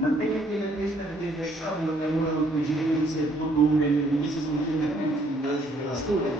Në teme të testave të shkallë në numărul cugințe volumele de studii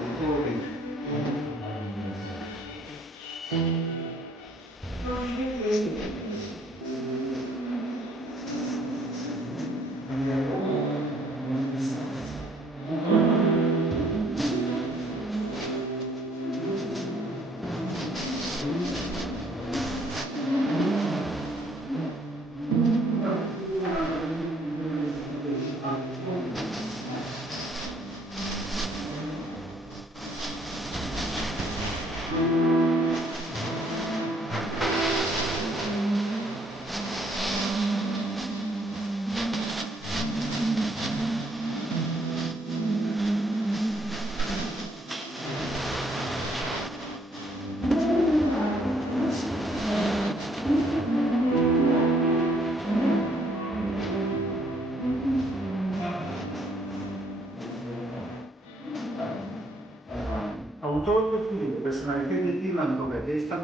autorul të filmit, personalitetin e tij në dovedesta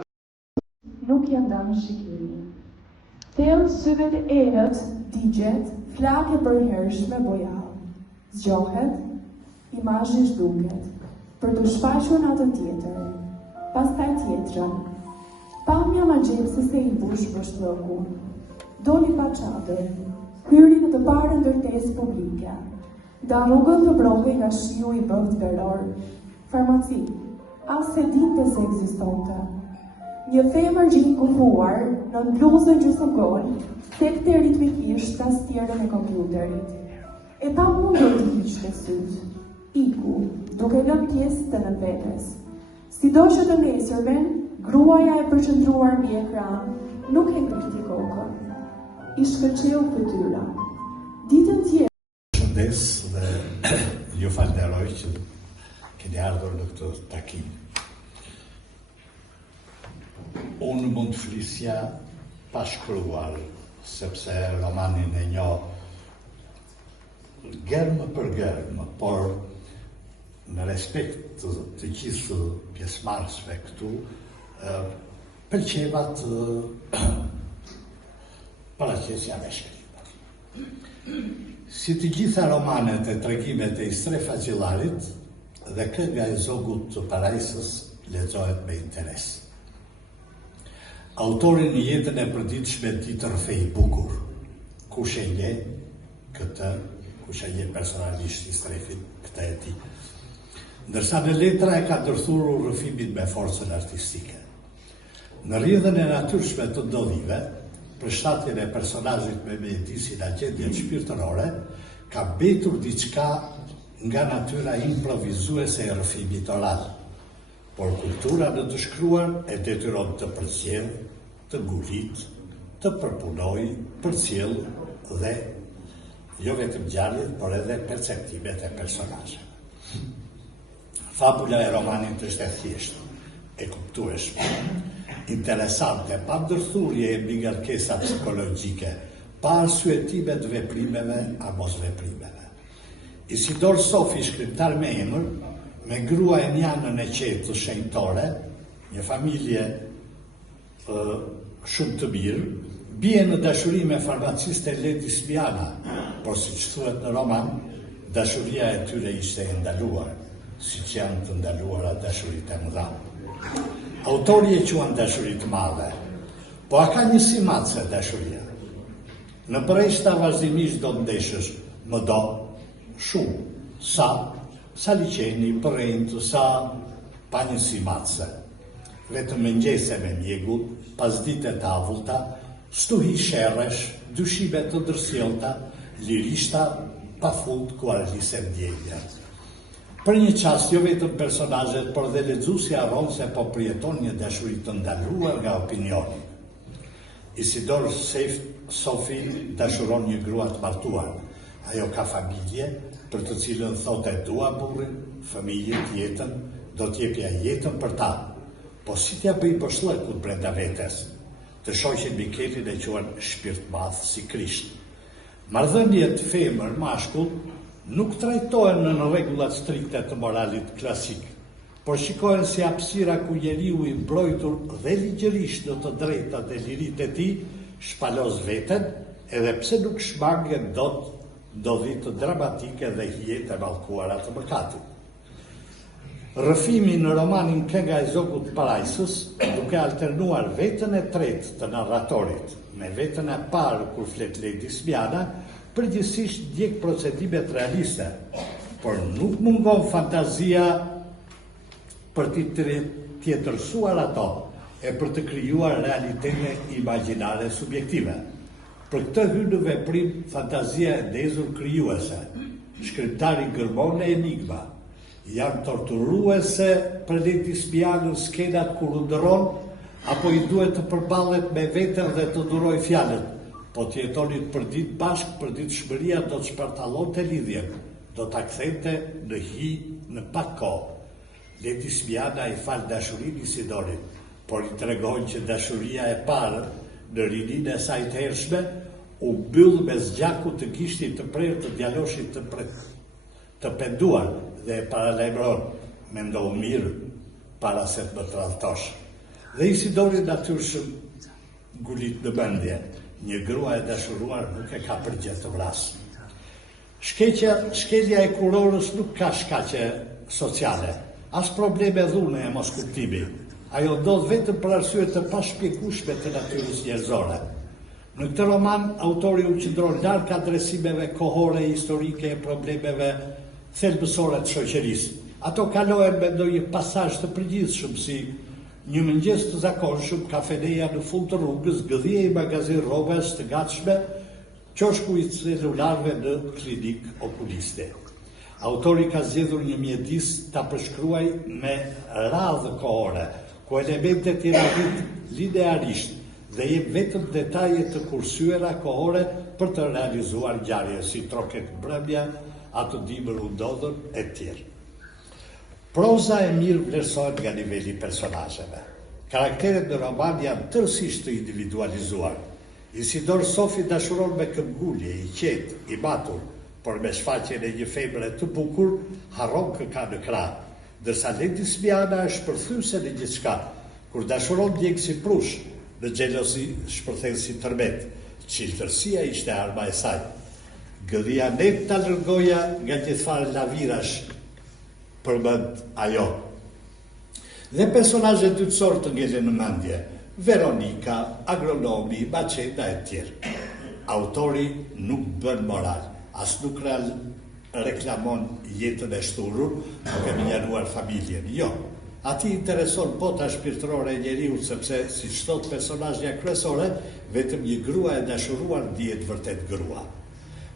nuk janë ndarë shikimin. Thellë syve të erët, digjet, flakë për hershme bojallë. Zgjohet, imazhi zhduket, për të shfaqur në atë tjetër. Pastaj tjetrën. Pamja magjepse se i mbush vështërku. Doli pa çadër, hyri në të parën ndërtesë publike. Da rrugën të brohej nga shiu i bëft veror. Farmaci, as se dinte se ekzistonte. Një femër gjinë kufuar në bluzë gjysmëgol, sekte ritmikisht tastierën e kompjuterit. E pa mundur të hiqte syt. Iku, duke lënë pjesë të në vetes. Sido që të nesërmen, gruaja e përqendruar mbi ekran nuk e ngritti kokën. I shkëlqeu fytyra. Ditën tjetër. Shëndes dhe ju falenderoj që keni ardhur në këtë takim. Unë mund të flisja pa shkruar, sepse romanin e njoh gërmë për gërmë, por në respekt të gjithë pjesëmarrësve këtu, pëlqeva të paraqesja me shkrimet. Si të gjitha romanet e tregimet e Istrefa Xhillarit, dhe Kënga e Zogut të Parajsës lexohet me interes. Autorin në jetën e përditshme ditë rrëfej i bukur, kush e nje këtë, kush e nje personalisht Istrefin, këtë e di. Ndërsa në letra e ka ndërthurur rrëfimin me forcën artistike. Në rrjedhën e natyrshme të ndodhive, përshtatjen e personazhit me mjedisin agjendjen shpirtërore, ka mbetur diçka nga natyra improvizuese e rrëfimit oral, por kultura në të shkruar e detyron të përcjell, të ngulit, të përpunoj, përcjell dhe jo vetëm ngjarjet, por edhe perceptimet e personazheve. Fabula e romanit është e thjeshtë, e kuptueshme, interesante, pa ndërthurje e mbi ngarkesa psikologjike, pa arsyetime të veprimeve a mos veprimeve. Isidor Sofi, shkrimtar me emër, me grua e njanën e qetë të shenjtore, një familje shumë të mirë, bie në dashuri me farmaciste Ledi Smiana, por si që thuhet në roman, dashuria e tyre ishte e ndaluar, si që janë të ndaluara dashurit e mëdha. Autori e quan dashurit madhe, po a ka një simatse dashuria. Në breshta vazhdimisht do të ndeshësh, më do, shumë, sa liqeni, përrejnë, sa pa një simatse. Vetëm mëngjese me mjegu, pas dite të avullta, stuhi sherresh, dyshime të dërsjelta, lirishta pa fund ku arlise ndjenja. Për një qast, jo vetëm personazhet, por dhe lexuesi harron se po përjeton një dashuri të ndaluar nga opinioni. Isidor Sofi dashuron një grua të martuar. Ajo ka familje, për të cilën thotë e dua burrin, familjen, jetën, do t'jepja jetën për ta. Po si t'ja bëj përshllëkut brenda vetes, të shoqin Mikelin e quan shpirt madh si Krisht. Marrëdhëniet femër-mashkull nuk trajtohen në rregullat strikte të moralit klasik, por shikohen si hapësira ku njeriu i mbrojtur dhe ligjërisht në të drejtat dhe liritë e tij shpalos veten edhe pse nuk shmangen dot ndodhi të dramatike dhe hijet e mallkuara të mëkatit. Rrëfimi në romanin Kënga e Zogut të Parajsës, duke alternuar vetën e tretë të narratorit me vetën e parë kur flet Ledi Smiana, përgjithsisht ndjek procedimet realiste, por nuk mungon fantazia për të tjetërsuar ato e për të krijuar realitete imagjinare subjektive. Për këtë hyn në veprim fantazia e ndezur krijuese. Shkrimtari gërmon e enigma, janë torturuese për Ledi Smianën skenat kur undëron, apo i duhet të përballet me veten dhe të duroj fjalët, po të jetonit për ditë bashkë, për ditë shmëria do të shpartallonte lidhjen, do ta kthente në hi në pak kohë. Ledi Smiana i fal dashurinë Isidorit, por i tregon që dashuria e parë në rininë e saj të hershme u mbyll me zgjakut të gishtit të prerë të djaloshit të penduar dhe e paralajmëron, mendon mirë para se të më tradhtosh. Dhe Isidori natyrshëm ngulit në mendje, një grua e dashuruar nuk e ka përgjith të vrasë. Shkelja e kurorës nuk ka shkaqe sociale, as probleme dhune e mos kuptimi. Ajo ndodh vetëm për arsye të pashpjegueshme të natyrës njerëzore. Në këtë roman, autori u qëndron larg adresimeve kohore, historike e problemeve thelbësore të shoqërisë. Ato kalohen me ndonjë pasazh të përgjithshëm si një mëngjes të zakonshëm, kafeneja në fund të rrugës, gëdhje i magazin rrobës të gatshme, qoshku i celularëve në klinik okuliste. Autori ka zgjedhur një mjedis ta përshkruaj me radhë kohore, ku elementet janë linearisht dhe jep vetëm detaje të kursyera kohore për të realizuar ngjarje si troket mbrëmja, ato dimër u ndodhën e tjerë. Proza e mirë vlerësohet nga niveli personazheve. Karakteret në roman janë tërësisht të individualizuar. Isidor Sofi dashuron me këmbgulje, i qetë, i matur, por me shfaqjen e një femre të bukur, harron kë ka në krah, ndërsa Ledi Smiana është përthyese në gjithçka, kur dashuron ndjek si prush, në xhelozi shpërthen si tërmet. Çiltërsia ishte arma e saj. Gëdhia net ta lërgoja nga gjithfarë lavirash, përmend ajo. Dhe personazhet dytësor të ngelen në mendje, Veronika, agronomi, Maceda e tjerë. Autori nuk bën moral, as nuk reklamon jetën e shturur, duke minjaruar familjen. Jo, ati intereson bota shpirtërore e njeriut, sepse si thot personazhja kryesore, vetëm një grua e dashuruar ndihet vërtet grua.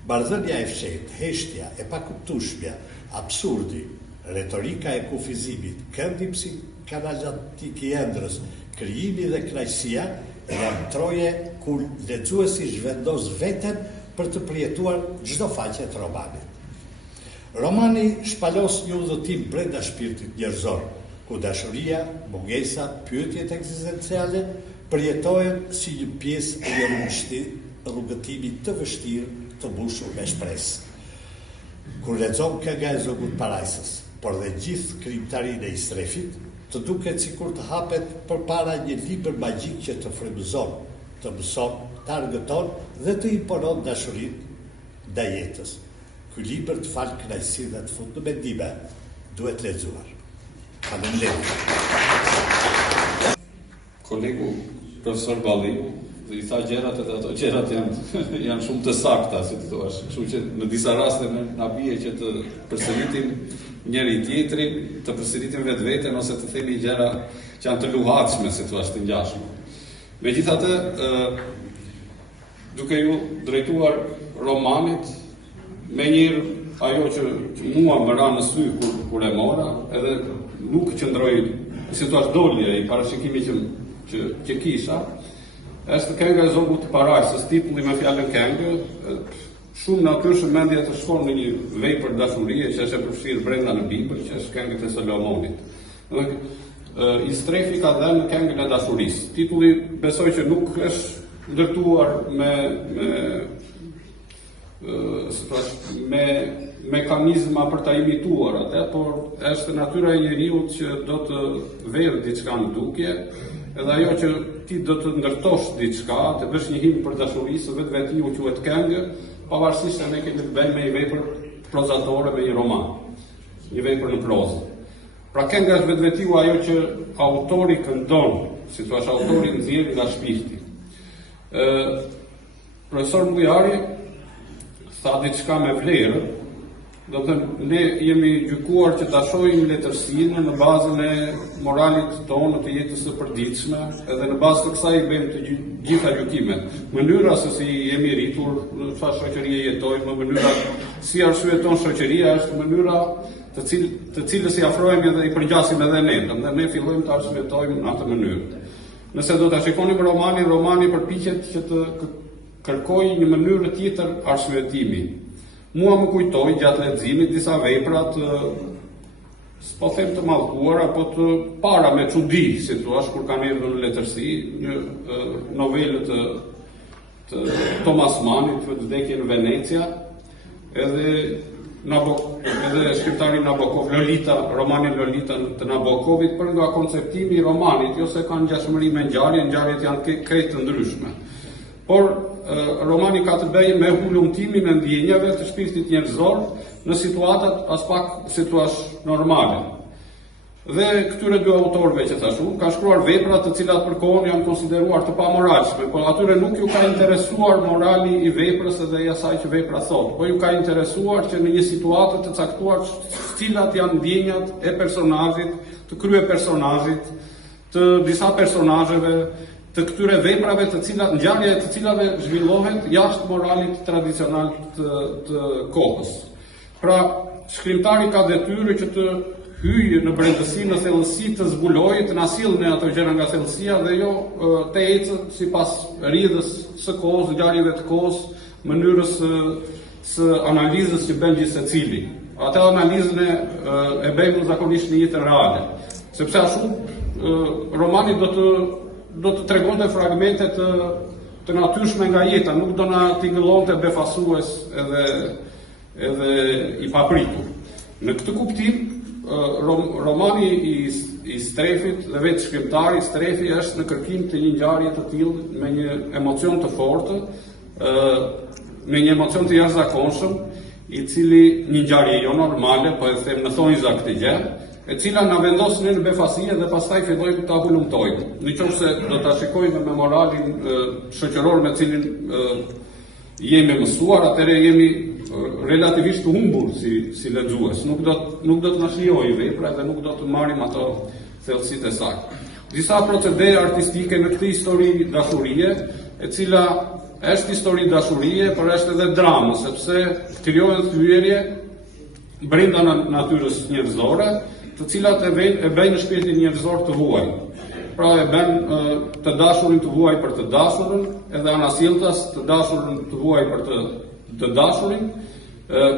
Bardhënia e fshehtë, heshtja, e pakuptueshmja, absurdi, retorika e kufizimit, këndi psikanalitik i ëndrrës, krijimi dhe kënaqësia janë troje ku lexuesi zhvendos veten për të përjetuar çdo faqe të romanit. Romani shpalos një udhëtim brenda shpirtit njerëzor, ku dashuria, mungesa, pyetjet ekzistenciale përjetohen si një pjesë e rrugëtimit të vështirë të mbushur me shpresë. Kur lexon Kënga e Zogut të Parajsës, por dhe gjithë krijimtarinë e Istrefit, të duket sikur të hapet përpara një libër magjik që të frymëzon, të mëson, të argëton dhe të imponon dashurinë ndaj jetës. Ky libër të fal kënaqësi dhe të fut në mendime, duhet lexuar. Faleminderit. Kolegu profesor Balli i tha gjërat e ato gjërat janë shumë të sakta, si të thuash. Kështu që në disa raste na bie që të përsëritim njëri tjetrin, të përsëritim vetveten ose të themi gjëra që janë të luhatshme, si thua, të ngjashme. Megjithatë, duke ju drejtuar romanit, me njërë ajo që mua më ra në sy kur e mora, edhe nuk qëndroj, si thua, dolje i parashikimi që kisha, është Kënga e Zogut të Parajsës, titulli me fjalën këngë, shumë natyrshëm mendja të shkon në një vepër dashurie që është e përfshirë brenda në Bibël, që është Këngët e Solomonit. I Strefi ka dhënë Këngën e Dashurisë. Titulli besoj që nuk është ndërtuar me mekanizma për ta imituar atë, por është natyra e njeriut që do të verë diçka në dukje, edhe ajo që ti do të ndërtosh diçka, të bësh një himn për dashuri, së vetveti u quhet këngë, pavarësisht se ne kemi të bëjmë me një vepër prozatore, me një roman, një vepër në prozë. Pra kënga është vetvetiu ajo që autori këndon, si thua autori nxjerr nga shpirti. Profesor Mbujari tha diçka me vlerë, do të thënë ne jemi gjykuar që ta shohim letërsinë në bazën e moralit tonë të jetës së përditshme, edhe në bazë të kësaj bëjmë të gjitha gjykimet. Mënyra se si jemi rritur, në çfarë shoqërie jetojmë, mënyra si arsyeton shoqëria është mënyra të cilës i afrohemi dhe i përgjasim edhe ne, dhe ne fillojmë të arsyetojmë në atë mënyrë. Nëse do ta shikonim romani përpiqet që të kërkojë një mënyrë tjetër arsyetimi. Mua më kujtoi gjatë leximit disa vepra të s'po them të mallkuara, po të para me çudi, si thua, kur kanë erdhur në letërsi, një novelë të Thomas Mannit, Vdekje në Venecia, edhe shkriptari Nabokov, Lolita, romanin Lolita të Nabokovit, për nga konceptimi i romanit, jo se kanë ngjashmëri me ngjarjet janë krejt të ndryshme. Por romani ka të bëjë me hulumtimin e ndjenjave të shpirtit njerëzor në situatat as pak normale. Dhe këtyre dy autorëve që thashu, ka shkruar vepra të cilat për kohën janë konsideruar të pamoralshme, por atyre nuk ju ka interesuar morali i veprës edhe i asaj që vepra thot, po ju ka interesuar që në një situatë të caktuar cilat janë ndjenjat e personazhit, të krye personazhit, të disa personazheve, të këtyre veprave të cilat ngjarje të cilave zhvillohet jashtë moralit tradicional të kohës. Pra, shkrimtari ka detyrë që të hyjë në brendësi, në thellësi, të zbulojë, të na sillë ato gjëra nga thellësia dhe jo të ecë sipas rrjedhës së kohës, ngjarjeve të kohës, mënyrës së analizës që bën gjithë secili. Atë analizën e bëjmë zakonisht në jetën reale, sepse ashtu romani do të tregonte fragmente të natyrshme nga jeta, nuk do na tingëllonte befasues edhe i papritur. Në këtë kuptim, romani i Strefit dhe vetë shkrimtari Strefi është në kërkim të një ngjarje të tillë me një emocion të fortë, me një emocion të jashtëzakonshëm, i cili një ngjarje jo normale, po e them në thonjza këtë gjë, e cila na vendos në befasie dhe pastaj fillojmë ta hulumtojmë. Nëse do ta shikojmë me moralin shoqëror me cilin jemi mësuar, atëherë jemi relativisht të humbur si lexues. Nuk do të na shijojë vepra dhe nuk do të marrim ato thellësitë e saj. Disa procede artistike në këtë histori dashurie, e cila është histori dashurie, por është edhe dramë, sepse krijohen thyerje brenda natyrës njerëzore, të cilat e bëjnë shpirtin njerëzor të vuaj. Pra e bën të dashurin të vuaj për të dashurën, edhe anasjelltas të dashurin të vuaj për të dashurin,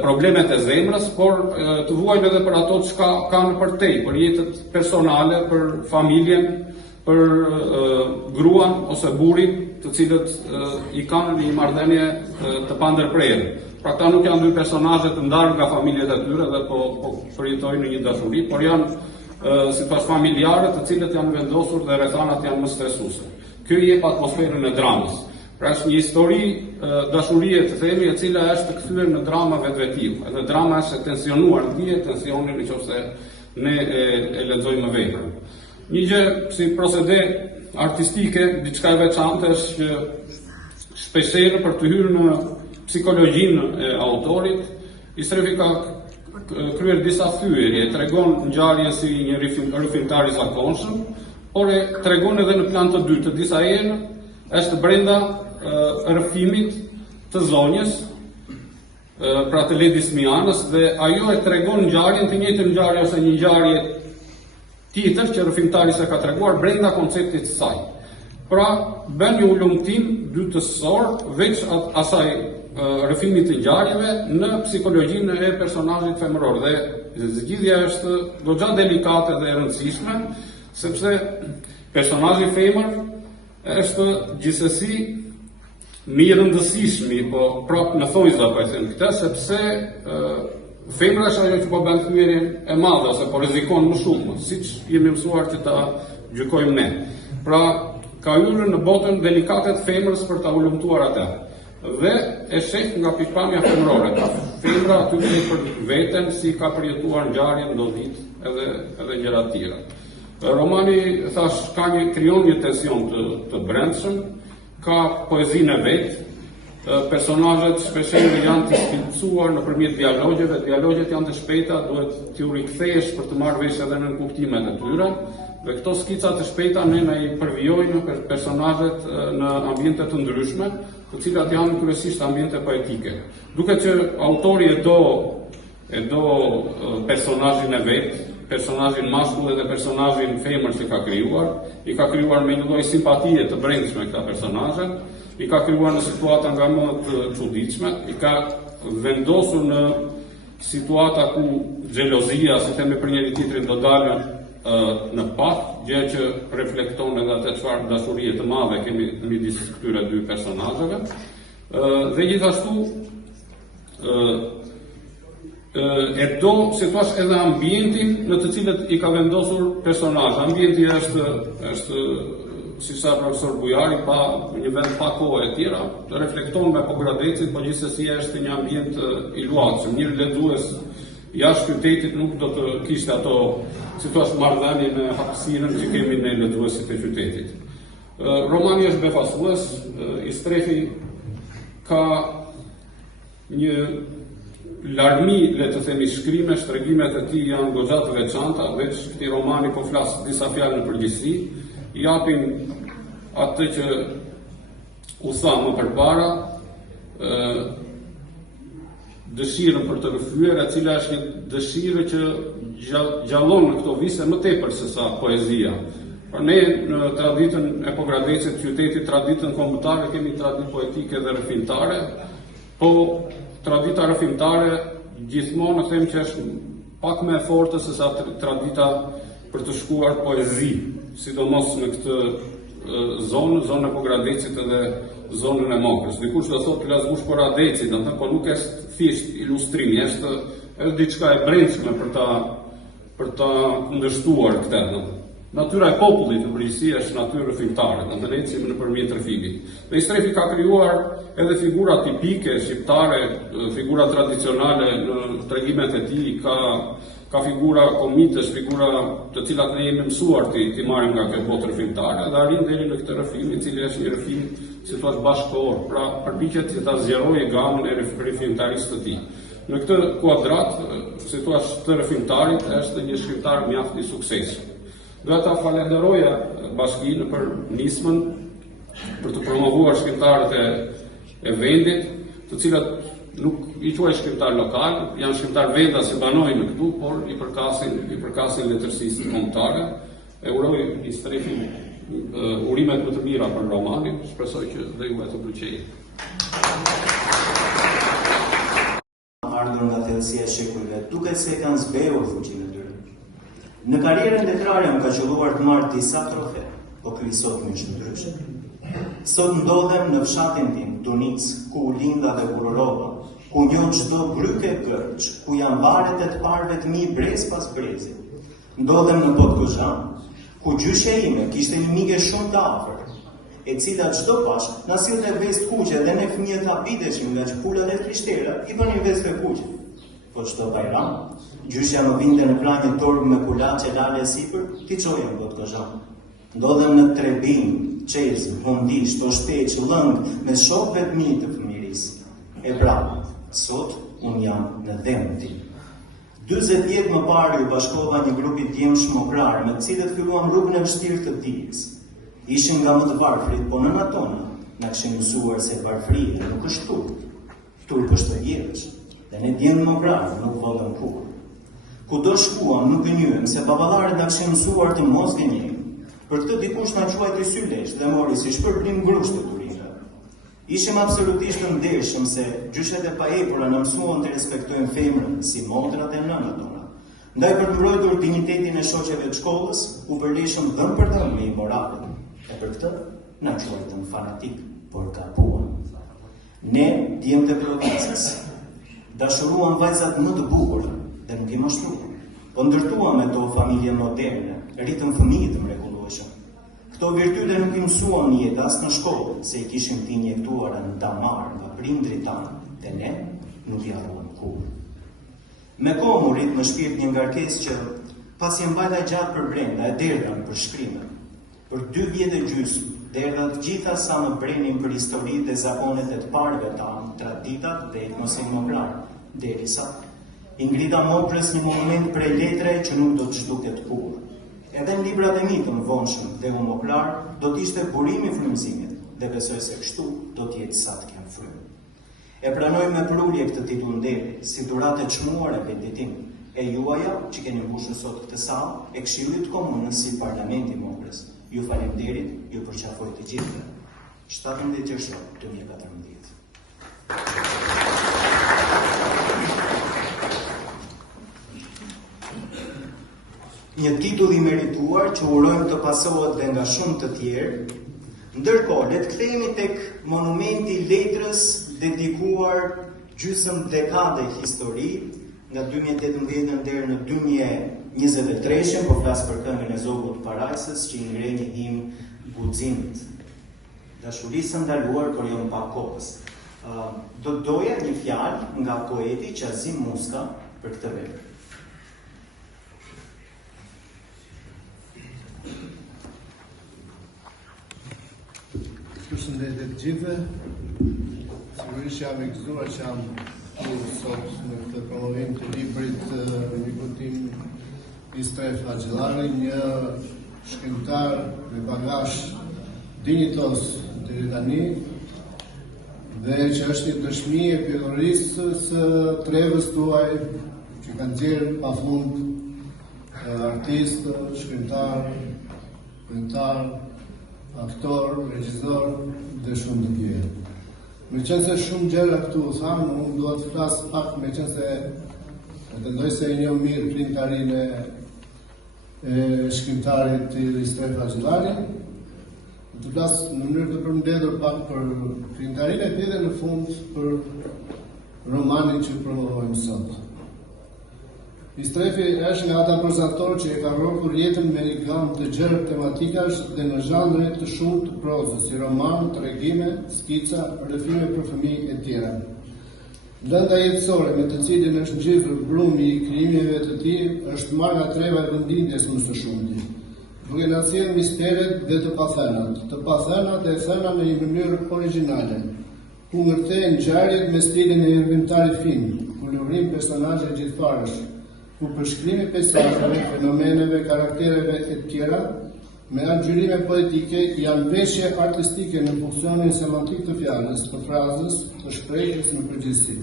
problemet e zemrës, por të vuajnë edhe për ato që kanë për tej, për jetët personale, për familjen, për gruan ose burrin, të cilët i kanë një marrëdhënie të pandërprerë. Pra këta nuk janë dy personazhe të ndarë nga familjet e tyre dhe po përjetojnë në një dashuri, por janë sipas familjare të cilët janë vendosur dhe rrethanat janë më stresuese. Ky jep atmosferën e dramës. Pra është një histori dashurie të themi e cila është kthyer në drama vetvetiu. Edhe drama është e tensionuar, ndihet tensioni nëse ne e lexojmë veprën. Një gjë si procede artistike, diçka e veçantë është që shpeshherë për të hyrë në psikologjinë e autorit, i Strefi ka kryer disa thyerje, tregon ngjarje si një rifiltar i zakonshëm, por e tregon edhe në plan të dytë, disa herë është brenda rrëfimit të zonjës, pra të Ledi Smianës, dhe ajo e tregon ngjarjen të njëjtën ngjarje ose një ngjarje tjetër që rrëfimtari s'e ka treguar brenda konceptit të saj. Pra bën një ulumtim dytësor veç asaj rrëfimit të ngjarjeve në psikologjinë e personazhit femëror, dhe zgjidhja është goxha delikate dhe e rëndësishme, sepse personazhi femër është gjithsesi më i rëndësishmi, po prapë në thonjza po e them këtë, sepse femra është ajo që po bën thyerjen e madhe ose po rrezikon më shumë, siç jemi mësuar që ta gjykojmë ne. Pra, ka hyrë në botën delikate të femrës për ta ulëmtuar atë. Dhe e sheh nga pikpamja femrore, ka femra aty për veten si ka përjetuar ngjarje, ndodhit edhe gjëra të tjera. Romani, thash, krijon një tension të brendshëm, ka poezinë e vet, personazhet shpeshherë janë të shpirtësuar nëpërmjet dialogjeve, dialogjet janë të shpejta, duhet t'ju rikthesh për të marrë vesh edhe në kuptimet e tyre. Dhe këto skica të shpejta ne na i përvijojnë personazhet në ambiente të ndryshme, të cilat janë kryesisht ambiente poetike. Duke që autori e do personazhin e vet, personazhin mashkull dhe personazhin femër që ka krijuar, i ka krijuar me një lloj simpatie të brendshme këta personazhe, i ka krijuar në situata nga më të çuditshme, i ka vendosur në situata ku xhelozia, si themi për njëri tjetrin, do dalën në pat, gjë që reflekton edhe atë çfarë dashurie të madhe kemi midis këtyre dy personazheve. Dhe gjithashtu e do, si thua, edhe ambientin në të cilët i ka vendosur personazh. Ambienti është si sa profesor Bujari, pa një vend pa kohë e tjera, të reflekton me Pogradecin, po gjithsesi është një ambient i luatshëm. Një lexues jashtë qytetit nuk do të kishte ato, si thua, marrëdhënie me hapësirën që kemi ne lexuesit e qytetit. Romani është befasues, i strefi ka një larmi, le të themi, shkrime, shtregimet e tij janë goxha të veçanta, veç këtij romani po flas disa fjalë në përgjithësi, japin atë që u tha më përpara, dëshirën për të rrëfyer, e cila është një dëshirë që gjallon në këto vite më tepër se sa poezia. Por ne në traditën e Pogradecit, qytetit, traditën kombëtare, kemi traditë poetike dhe rrëfimtare, po tradita rrëfimtare gjithmonë them që është pak më e fortë se sa tradita për të shkuar poezi, sidomos në këtë zonën e Pogradecit dhe zonën e Mokrës. Dikush do thotë Lazbush Pogradeci, do të thotë, po nuk është thjesht ilustrim, është diçka e brendshme për ta kundërshtuar këtë. Natyra e popullit në përgjithësi është natyrë rrëfimtare, do të ecim nëpërmjet rrëfimit. Dhe Istrefi ka krijuar edhe figura tipike shqiptare, figura tradicionale në tregimet e tij, ka figura komitës, figura të cilat ne jemi mësuar ti marrim nga kjo botë rrëfimtare, dhe arrin deri në këtë rrëfim, i cili është një rrëfim, si thua, bashkëkohor, pra përpiqet që ta zgjerojë gamën e rrëfimtarisë të tij. Në këtë kuadrat, si thua, të rrëfimtarit është një shkrimtar mjaft i suksesshëm. Do ta falenderoja bashkinë për nismën për të promovuar shkrimtarët e vendit, të cilat nuk i quaj shkrimtar lokal, janë shkrimtar vendas që banojnë këtu, por i përkasin letërsisë kombëtare. E uroj Istrefin urimet më të mira për romanin, shpresoj që dhe ju e të pëlqejë. Ardhur nga thellësia e shekujve, duket se kanë zbehur fuqinë e tyre. Në karrierën letrare më ka qelluar të marr disa trofe, po ky sot më është ndryshe. Sot ndodhem në fshatin tim, Tunic, ku u linda dhe urorova, ku njoh çdo bryke gërç, ku janë varet e të parëve të mi brez pas brezi. Ndodhem në Podgozhan, ku gjyshe ime kishte një mike shumë të afërt, e cila çdo pas na sillte vestë kuqe dhe ne fëmijët habiteshim nga çpulat e krishtera, i bënin vestë kuqe. Po çdo Bajram, gjyshja më vinte në krah një torb me kulaçe lale sipër, ti çoja në Podgozhan. Ndodhem në Trebin, Çezë, Hundish, Toshteq, Lëng, me shokëve të mi të fëmirisë. E pra, sot unë jam në dhemën tim. 40 vjet më parë u bashkova një grupi djemsh mokrar me të cilët filluam rrugën e vështirë të dijes. Ishim nga më të varfrit, po nëna tona na kishin mësuar se varfria nuk është turp. Turp është vjetësh, dhe ne djemë mokrar nuk vodhëm kur. Kudo shkuam nuk gënyem se baballarët na kishin mësuar të mos gënjejmë. Për këtë dikush na quajti sylesh dhe mori si shpërblim grusht të turinëve. Ishim absolutisht të ndershëm se gjyshet e paepura na mësuan të respektojmë femrën si motrat e nënat tona. Ndaj për të mbrojtur dinjitetin e shoqeve të shkollës, u përleshëm dhëm për dhëm me imoralin. E për këtë na quajtën fanatik, por gabuan. Ne, djemtë e provincës, dashuruam vajzat më të bukura dhe nuk i mashtruam. Po ndërtuam me to familje moderne, ritëm fëmijë të mrekullueshëm. Këto virtyte nuk i mësuan në jetë as në shkollë, se i kishim të injektuara në damar nga prindrit tanë, dhe ne nuk i harruam kurrë. Me kohë u rrit në shpirt një ngarkesë që pasi e mbajta gjatë për brenda e derdha në përshkrime. Për 2 vjet e gjysmë, derdha të gjitha sa më brenin për historitë dhe zakonet e të parëve tanë, traditat dhe etnosin mokrar, derisa i ngrita moprës një monument prej letre që nuk do të zhduket kurrë. Edhe në librat e mi të mëvonshëm dhe humoklar, do t'ishte burimi frymëzimit, dhe besoj se kështu do t'jetë sa të kem frymë. E pranoj me prulje këtë titull nderi, si dhuratë e çmuar e venditim, e juaja që keni mbushur sot këtë sallë, e Këshillit të Komunës si Parlamenti Moprës. Ju faleminderit, ju përqafoj të gjithëve. 17 qershor 2014. Një titull i merituar që urojmë të pasohet dhe nga shumë të tjerë. Ndërkohë, le të kthehemi tek monumenti i letrës dedikuar gjysmë dekade histori, nga 2018 deri në 2023, po flas për këngën e Zogut Parajsës që i ngre një him guximit. Dashurisë ndaluar, por jo më pak kohës. Do doja një fjalë nga poeti Qazim Muska për këtë vepër. Përshëndetje të gjithëve. Sigurisht jam i gëzuar që jam këtu sot në këtë promovim të librit Nikotim Istref Axhellari, një shkrimtar me bagazh dinjitos deri tani, dhe që është një dëshmi e pjellorisë së trevës tuaj që kanë nxjerrë pafund artistë, shkrimtar, këngëtar, aktor, regjisor dhe shumë të tjerë. Me qenë se shumë gjëra këtu thamë, unë do të flas pak me qenë se pretendoj se e njoh mirë prindarinë e shkrimtarit Istref Axhellari. Do të flas në mënyrë të përmbledhur pak për prindarinë e tij dhe në fund për romanin që promovojmë sot. Istrefi është nga ata prozatorë që e ka rrokur jetën me një gamë të gjerë tematikash dhe në zhanre të shumë të prozës, si roman, tregime, skica, rrëfime për fëmijë e tjera. Lënda jetësore me të cilin është ngjifur brumi i krijimeve të tij është marrë nga treva e vendindjes më së shumti. Duke na sjellë misteret dhe të pathënat e thëna në një mënyrë origjinale, ku ngërthejnë ngjarjet me stilin e Ervin fin, ku lëvrim personazhe gjithfarësh, ku përshkrimi peisazheve, fenomeneve, karaktereve e tjera, me agjyrime poetike janë veshje artistike në funksionin semantik të fjalës, të frazës, të shprehjes në përgjithësi.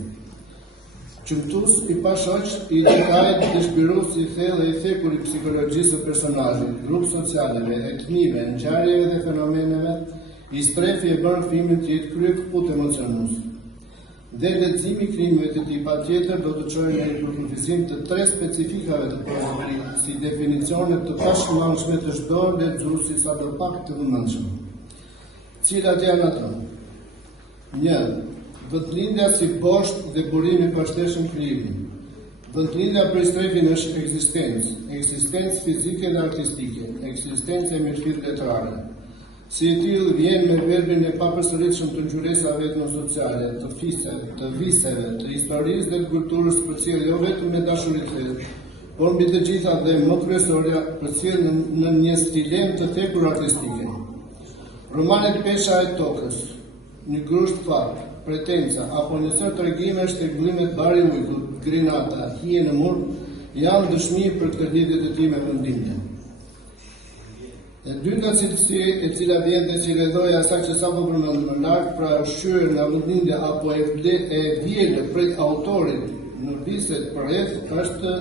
Qëmtus i pashoq, i detajet dëshpirues i thellë e i thekur i psikologjisë së personazhit, grup socialeve, etnive, ngjarjeve dhe fenomeneve, Istrefi e bën filmin të jetë krye kaput emocionues. Dhe leximi i krimeve të tij patjetër do të çojë në një përkufizim të 3 specifikave të poezisë, si definicione të pashmangshme të çdo lexuesi sadopak të vëmendshëm. Cilat janë ato? 1. Vëndlindja si boshtë dhe burimi i pashteshëm krijimi. Vëndlindja për Istrefin është eksistencë fizike dhe artistike, eksistencë e mirëfillt letrare. Si i tillë vjen me verbin e papërsëritshëm të ngjyresave etnosociale, të viseve, të historisë dhe të kulturës përcjell jo vetëm me dashuri të thellë, por mbi të gjitha dhe më kryesorja përcjell në një stilem të thekur artistike. Romanet Pesha e tokës, Një grusht fat, Pretenca apo një sër tregimesh të gëllimet Bari Ujkut, Grinata, Hije në mur, janë dëshmi për këtë lidhje të tij me vendimjen. E dyta cilësi e cila vjen dhe si rrëdhoja asaj që sapo përmendëm më lart, pra shyrë nga vendindja apo e vjelë prej autorit në viset përreth, është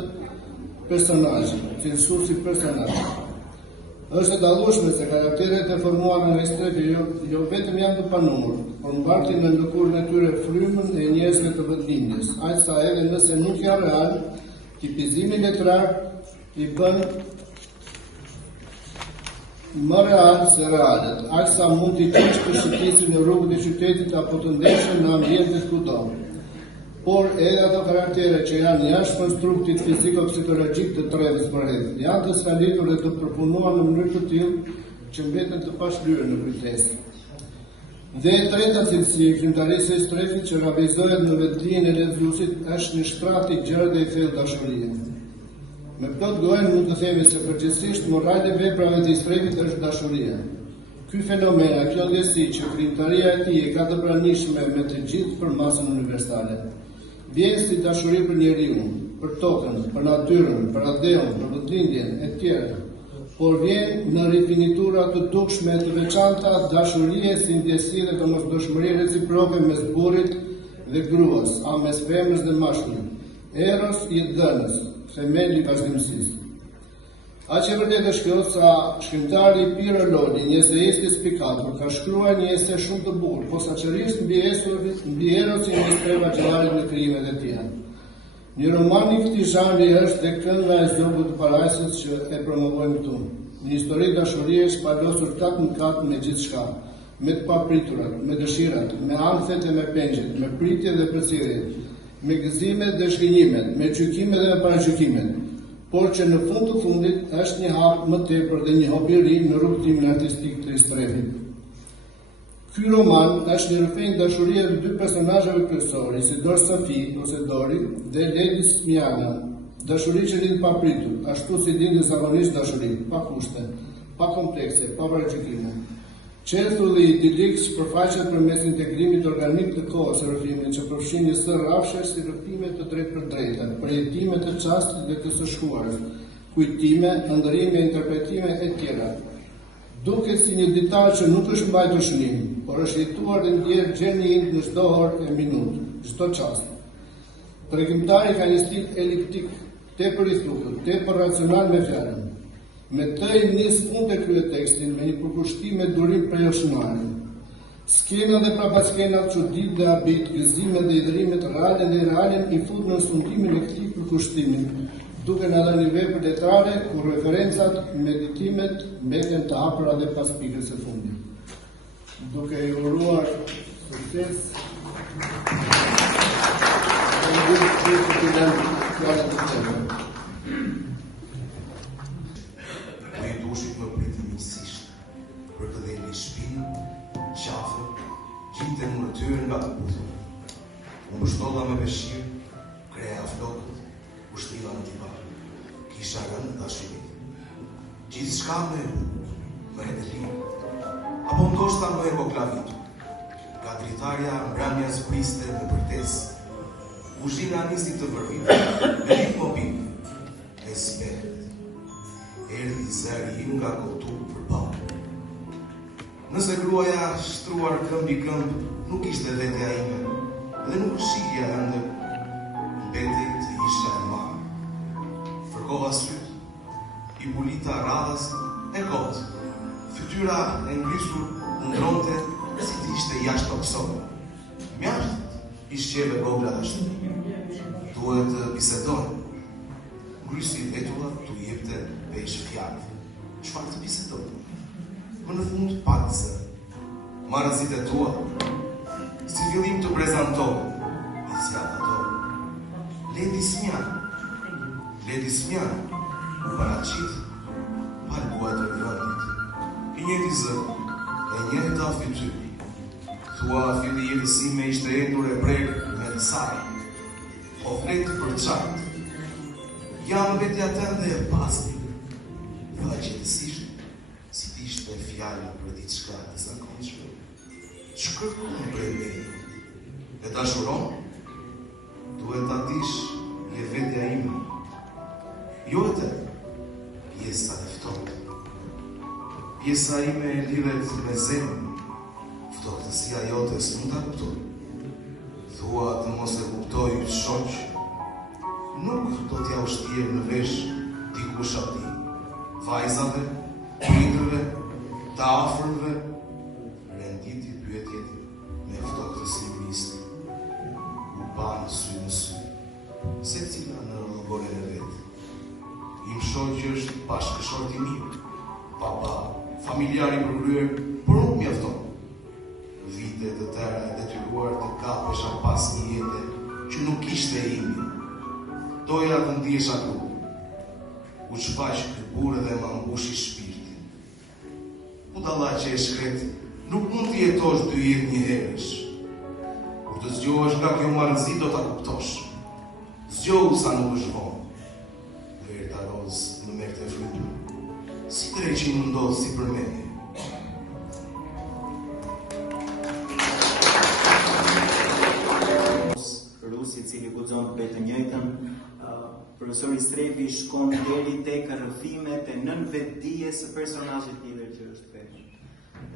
personazhi, cilësuesi personazhi. Është e dallueshme se karakteret e formuara nga Istrefi jo vetëm janë të panumur, por mbartin në lëkurën e tyre frymën e njerëzve të vendindjes, aq sa edhe nëse nuk janë real, tipizimi letrar i bën më real se realet, aq sa mund t'i qesh të shëtisin në rrugët e qytetit apo të ndeshën në ambientet kudo. Por edhe ato karaktere që janë jashtë konstruktit fiziko-psikologjik të trevës përreth, janë të skalitur dhe të përpunuar në mënyrë të tillë që mbeten të pashlyer në kujtesë. Dhe e treta cilësi e krijimtarisë së strehtit që realizohet në vetdijen e lexuesit është një shtratë i gjerë dhe i thellë dashurie. Me plot gojën mund të themi se përgjithsisht morali i veprave të strehtit është dashuria. Ky fenomen, kjo ndjesi që krijimtaria e tij e ka të pranishme me të gjithë për masën universale. Vjen si dashuri për njeriu, për tokën, për natyrën, për adeun, për vëllindjen e tjerë, por vjen në rifinitura të dukshme të veçanta dashurie si ndjesi dhe domosdoshmëri reciproke mes burrit dhe gruas, a mes femrës dhe mashkullit. Eros i dhënës, themeli i vazhdimësisë. Aq e vërtet është kjo sa shkrimtari Piero Lodi, një eseist i spikatur, ka shkruar një ese shumë të bukur, posaçërisht mbi Erosin e Streva Gjellarit në krijimet e tij. Një roman i këtij zhanri është dhe Kënga e Zogut të Parajsës që e promovojmë këtu. Një histori dashurie shpalosur kat në kat me gjithçka, me të papriturat, me dëshirat, me ankthet e me pengjet, me pritje dhe përcjellje, me gëzimet dhe shgënjimet, me gjykimet dhe me paragjykimet, por që në fund të fundit është një hap më tepër dhe një hobi ri në rrugtimin artistik të strehtit. Ky roman është një rrëfenjë dashurie të dy personazheve kryesorë, Isidor Safi ose Dori dhe Lady Smiana. Dashuri që lind papritur, ashtu si lindin zakonisht dashuri, pa kushte, pa komplekse, pa paragjykime. Qertulli idilik përfaqet përmes integrimit organik të kohës së rrëfimit që përfshin një sër rrafshesh si rrëfime të drejtë për drejta, përjetime të çastit dhe të së shkuarës, kujtime, ndërrime, interpretime e tjera. Duket si një ditar që nuk është mbajtur shënim, por është jetuar dhe ndjerë gjenin në çdo orë e minutë, çdo çast. Tregimtari ka një stil eliptik, tepër i thutur, tepër racional me fjalën. Me të i nis fund të krye tekstin me një përkushtim me durim prejoshmare. Skena dhe prapaskenat çudit dhe habit, gëzimet dhe idhërimet reale dhe irreale i fut në sundimin e këtij përkushtimi, duke na dhënë një vepër letare ku referencat, meditimet mbeten të hapura dhe pas pikës së fundit. Duke i uruar sukses. Me dushit më pritë miqësisht, për të dhe një shpinë, qafë, gjinte në mërtyrë nga të buthur. Unë shtolla me veshirë, kreja flokët, u shtrila në tibarë, kisha rënë dashurit. Gjithë shka më e delirë, apo ndoshta më e boklavitur. Ka dritarja mbramja zbriste me përtesë, uzhina nisi të vërvitë, me një mobilë, e smerët. Erdi zëri im nga kotu për balë. Nëse gruaja shtruar këmbi këmbë, nuk ishte vetja ime, dhe nuk shikja ëndër, mbeti të isha e marë. Fërkova sytë, i bulita radhës e kotë, fytyra e ngrisur ndronte si të ishte jashtë opsore. Mjashtë i shqeve gogla dhe shtu. Duhet të bisedon. Ngrysi vetulla t'u jepte veç fjalë. Çfarë të bisedon? Më në fund pak zë. Marrëzit e tua, si fillim të prezantohen, i zjatatorë. Ledi Smiana, paraqit, palguaj të vëndit. I njëti zë, e njëta fytyrë. Thua filli jetësime ishte endur e prerë me të saj. O fletë për qartë. Jam vetja tënde e pasti. Tha qëtësisht, si t'ishte fjallë për diçka të zakonshme. Që kërkun për e me? E dashuron? Duhet ta dish je vetja ime. Jo e të, pjesa e ftohtë. Pjesa ime e lidhet me zemën. Ftohtësia jote s'mund ta kuptoj. Thua të mos e kuptoj shoq, nuk do t'ja ushtje në vesh dikush ati. Vajzave, prindërve, të afërmve, renditi pyetjet me ftohtësi misti. U pa në sy, se cila në rrugore e vetë. Im shoq është bashkëshorti mirë, papa, familjari përkryer, por nuk mjafton. Vite të tëra e detyruar të kapesha pas një jete që nuk ishte e imi. Doja të ndjesha ku. U shfaq këtë burë dhe ma mbushi shpirtin. Po dalla që e shkret, nuk mund të jetosh dy jetë një herësh. Kur të zgjohesh nga kjo marrëzi do ta kuptosh. Zgjohu sa nuk është vonë. Verta roz në mekë të frytur. Si dreqin më ndodhë si përmendje. Rusi, cili guxon të bëjë të njëjtën, profesori Strefi shkon deri tek rrëfimet e nënvetdijes së personazhit tjetër që është veç.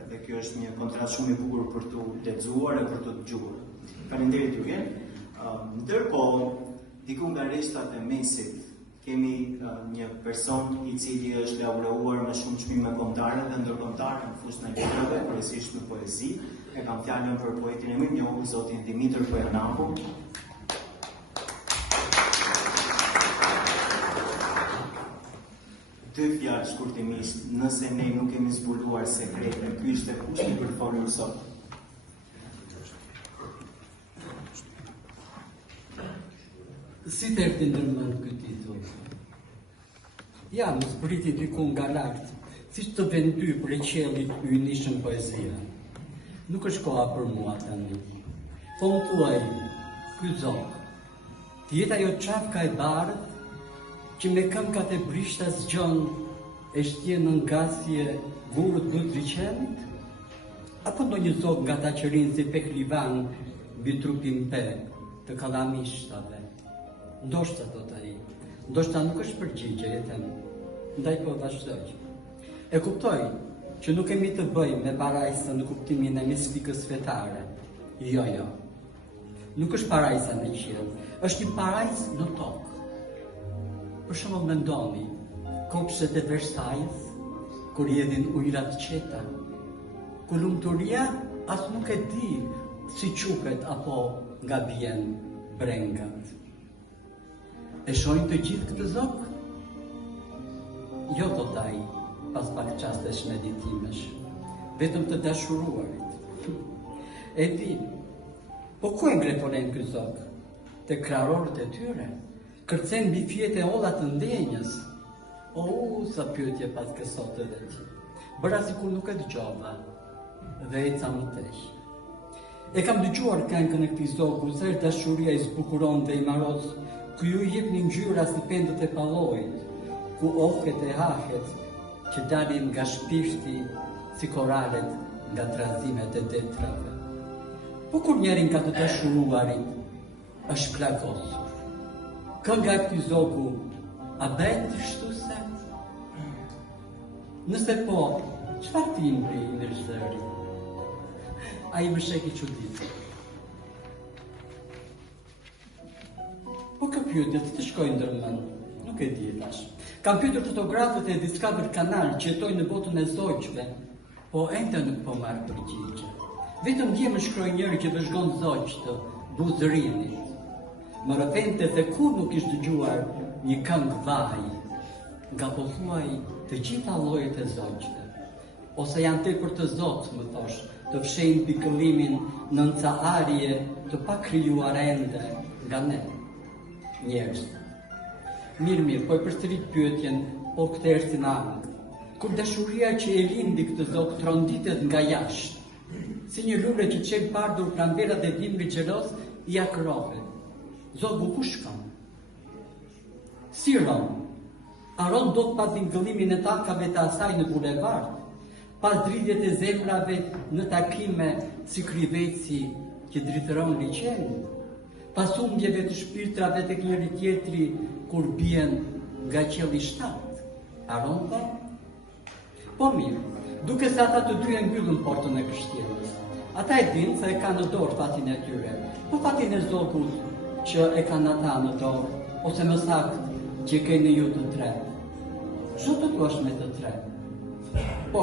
Dhe kjo është një kontrast shumë i bukur për të lexuar e për të dëgjuar. Faleminderit ju. Ndërkohë, diku nga rreshtat e mesit kemi një person i cili është laureuar me shumë çmime kombëtare dhe ndërkombëtare në fushën e librave, kryesisht në poezi. E kam fjalën për poetin e më të njohur, zotin Dimitër Pojanaku. Dy fjalë shkurtimisht, nëse ne nuk kemi zbuluar sekretin, ky ishte kushti për folur sot. Si të erdhi ndërmend ky titull? Ja, më zbriti diku nga lart, siç të vend dy për qiellit y nishën poezia. Nuk është koha për mua tani. Po më thuaj, ky zog, të jetë ajo çafka e bardhë që me këmbkat e brishta zgjon e shtjen në ngasje gurët Budriqenit? Apo ndonjë zog nga ta që rinë si peklivan mbi trupin pek të kallamishtave? Ndoshta do të ai. Ndoshta nuk është përgjigje jetën. Ndaj po vazhdoj. E kuptoj që nuk kemi të bëjmë me parajsën në kuptimin e mistikës fetare. Jo. Nuk është parajsa në qiell, është një parajsë në tokë. Për shembull mendoni, kopshtet e Versailles, kur jedhin ujërat qeta, ku lumturia as nuk e di si quhet apo nga bien brengat. E shohin të gjithë këtë zog? Jo totaj, pas pak qastesh meditimesh, vetëm të dashuruarit. E di, po ku e ngreponen ky zog? Te krarorët e tyre? Kërcen mbi fjet e olla të ndenjës. Sa pyetje pas kësot edhe ti. Bëra sikur nuk e dëgjova dhe eca më tesh. E kam dëgjuar këngën e këtij zogu, sa dashuria i zbukuron dhe i maros, ku ju jepni ngjyra si pendët e pallojit, ku ohet e hahet, që dalin nga shpirti si koralet nga trazimet e detrave. Po kur njerin ka të dashuruarit, është plagosur. Kënga e këtij zogu, a bëhet të shtuse? Nëse po, çfarë timbri i ndërshëri? Ai më sheki çuditë. Po ka pyetje të shkojë ndërmend, nuk e di tash. Kam pyetur fotografët e Discovery Kanal që jetojnë në botën e zogjve, po ende nuk po marr përgjigje. Vetëm dje më shkroi njëri që vëzhgon zogj të Buzërinit. Më rëpente se kur nuk ishtë dëgjuar një këngë vaj, nga po thuaj të gjitha llojet e zogjve. Ose janë tepër të zotë, më thosh, të fshehin pikëllimin në ca arje të pa krijuar ende nga ne, njerëz. Mirë, po e përsërit pyetjen, po këtë herë si në anë. Kur dashuria që e lindi këtë zog tronditet nga jashtë, si një lule që çel pardur pramberat e dimri xheloz i akrohet. Zogu ku shkon? Si ron? A ron do të pas ngëllimin e takave të asaj në bulevard? Pas dridhjet e zemrave në takime si kriveci që dritëron liçenit? Pas humbjeve të shpirtrave tek njëri tjetri kur bien nga qielli shtat? A ron dhe? Po mirë, duke se ata të dy e mbyllën portën e kështjellës. Ata e dinë se e kanë në dorë fatin e tyre, po fatin e zogut që e kanë ata në dorë, ose më saktë që keni ju të tre. Çdo të thuash me të tre? Po,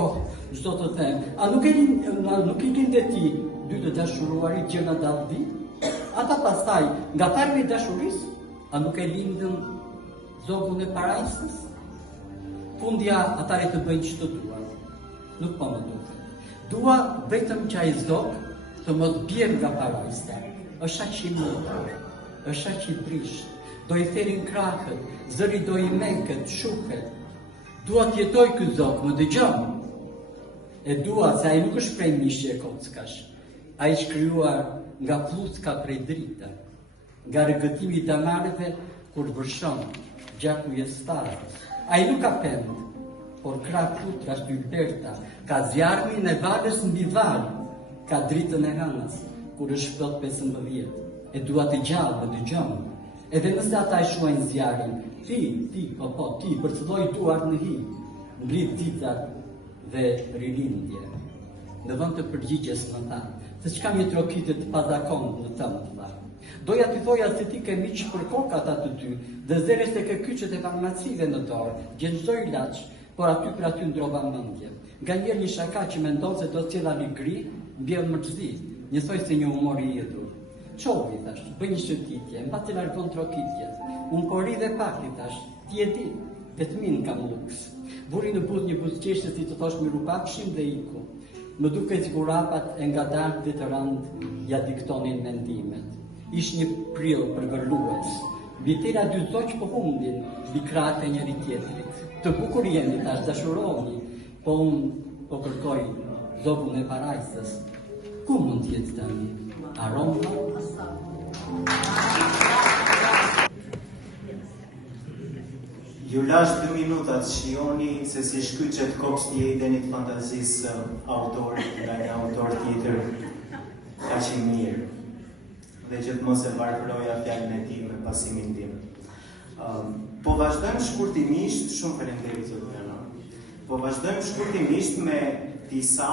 çdo të them, a nuk i lindë ti dy të dashuruarit gjëna dallvi? Ata pastaj, nga palmi i dashurisë, a nuk e lindën zogun e parajsës? Fundja ata të bëjnë çdo duan. Nuk po më duket. Dua vetëm që ai zog të mos bjerë nga parajsa. Është aq i mundur. Është aq i prisht, do i therin krahët, zëri do i meket, shuhet. Dua të jetoj ky zog, më dëgjon. E dua se ai nuk është prej mishje kockash, ai është krijuar nga pluska prej drita, nga rregëtimi i damareve kur vërshon gjaku i starës. Ai nuk ka pend, por krah putrash dy berta, ka zjarmin e valës mbi val, ka dritën e hënës, kur është plot 15, e dua të gjallë dhe dëgjon. Edhe nëse ata e shuajnë zjarin, ti, ti, përcëlloj duart në hi, mbrit ditat dhe rilindje. Në vend të përgjigjes më tha, se çka më trokitet të pazakon në të më tha. Doja të thoja se ti ke miq për kokë ata të dy, dhe zëres të ke kyçet e farmacive në dorë, gjen çdo ilaç, por aty për aty ndrova mendje. Nganjëherë një shaka që mendon se do të cilla një gri, mbjell mërzi, njësoj se një humor i idhur. Çovi thash, bëj një shëtitje, mbasi largon trokitjet. Unë po ri dhe pak i thash, ti e di, vetmin kam luks. Vuri në buzë një buzëqeshtë si të thosh me rupapshim dhe iku. Më duke zgurapat e nga darkë dhe të randë ja diktonin mendimet. Ish një prill përgërlues. Mbi tira dy zoq po humbin, mbi krahët e njëri tjetrit. Të bukur jeni tash, dashuroni, po unë po kërkoj zogun e parajsës. Ku mund t'jetë tani? Aroma? Ju lash 2 minutat shijoni se si shkyqet kopshti i Edenit fantazisë autorit nga një autor tjetër kaq i mirë. Dhe që të mos e varfëroja fjalën e tij me pasimin tim. Po vazhdojmë shkurtimisht, shumë faleminderit zot Jana. Po vazhdojmë shkurtimisht me disa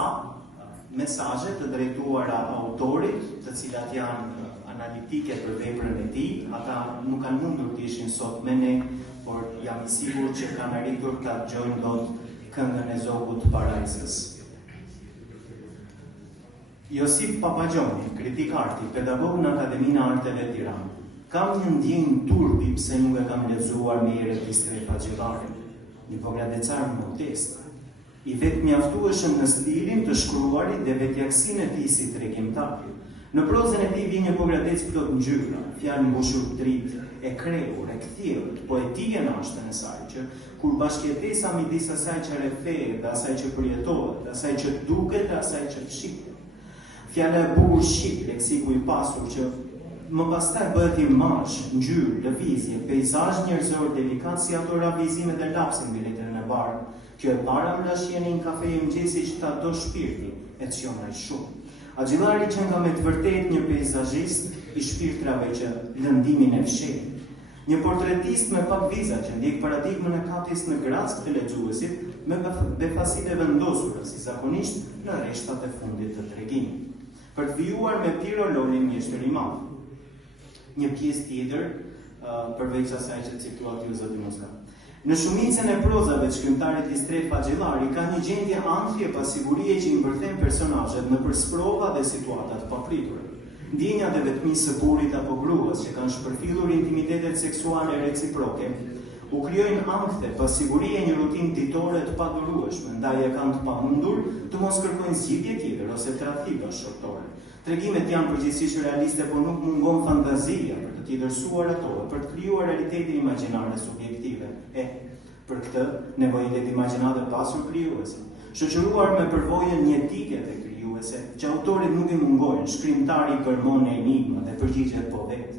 mesazhe të drejtuara autorit, të cilat janë analitike për veprën e tij. Ata nuk kanë mundur të ishin sot me ne, por jam i sigurt që kanë arritur ta dëgjojnë dot këngën e Zogut të Parajsës. Josip Papagjoni, kritik arti, pedagog në Akademinë e Arteve Tiranë. Kam një ndjenjë turpi pse nuk e kam lexuar me herë të Strefa Xhillari, një pogradecar modest, i vetë mjaftueshëm në stilin të shkruarit dhe vetjaksinë e tij si tregimtar. Në prozën e tij vjen një pogradec plot ngjyra, fjalë mbushur dritë, e krehur, e kthjellët, poetike në ashtën e saj, që kur bashkëjetesa midis asaj që rrethet dhe asaj që përjetohet, asaj që duket dhe asaj që fshihet. Fjala e bukur shik, leksiku i pasur që më pastaj bëhet imazh, ngjyrë, lëvizje, peizazh njerëzor delikat si ato ravizimet e lapsit mbi letrën e bardhë. Kjo e para më lashjeni në kafe i mëngjesi që ta do shpirti, e çonaj shumë. Axhillari që nga me të vërtet një peizazhist i shpirtrave që lëndimin e fshehin. Një portretist me pak viza që ndjek paradigmën e kapjes në grask të lexuesit me befasitë vendosura, si zakonisht në rreshtat e fundit të tregimit. Për të vijuar me Piro Loli mjeshtër i madh. Një pjesë tjetër, përveç asaj që cituat ju zoti Moska. Në shumicën e prozave të shkrimtarit i Strefa Xhillari ka një gjendje anthje pasigurie që i mbërthen personazhet në përsprova dhe situata të papritura. Ndjenjat e vetmisë së burrit apo gruas që kanë shpërfillur intimitetet seksuale reciproke, u krijojnë ankthë pasigurie një rutinë ditore të padurueshme, ndaj e kanë të pamundur të mos kërkojnë zgjidhje tjetër ose tradhti bashkëtorë. Tregimet janë përgjithsisht realiste, por nuk mungon fantazia për të tjetërsuar ato, për të krijuar realitetin imagjinar dhe subjektive. Për këtë, nevojitet imagjinate pasur krijuese, shoqëruar me përvojën jetike të krijuese, që autorit nuk i mungojnë, shkrimtari kërmon në enigma dhe përgjigjet po vetë.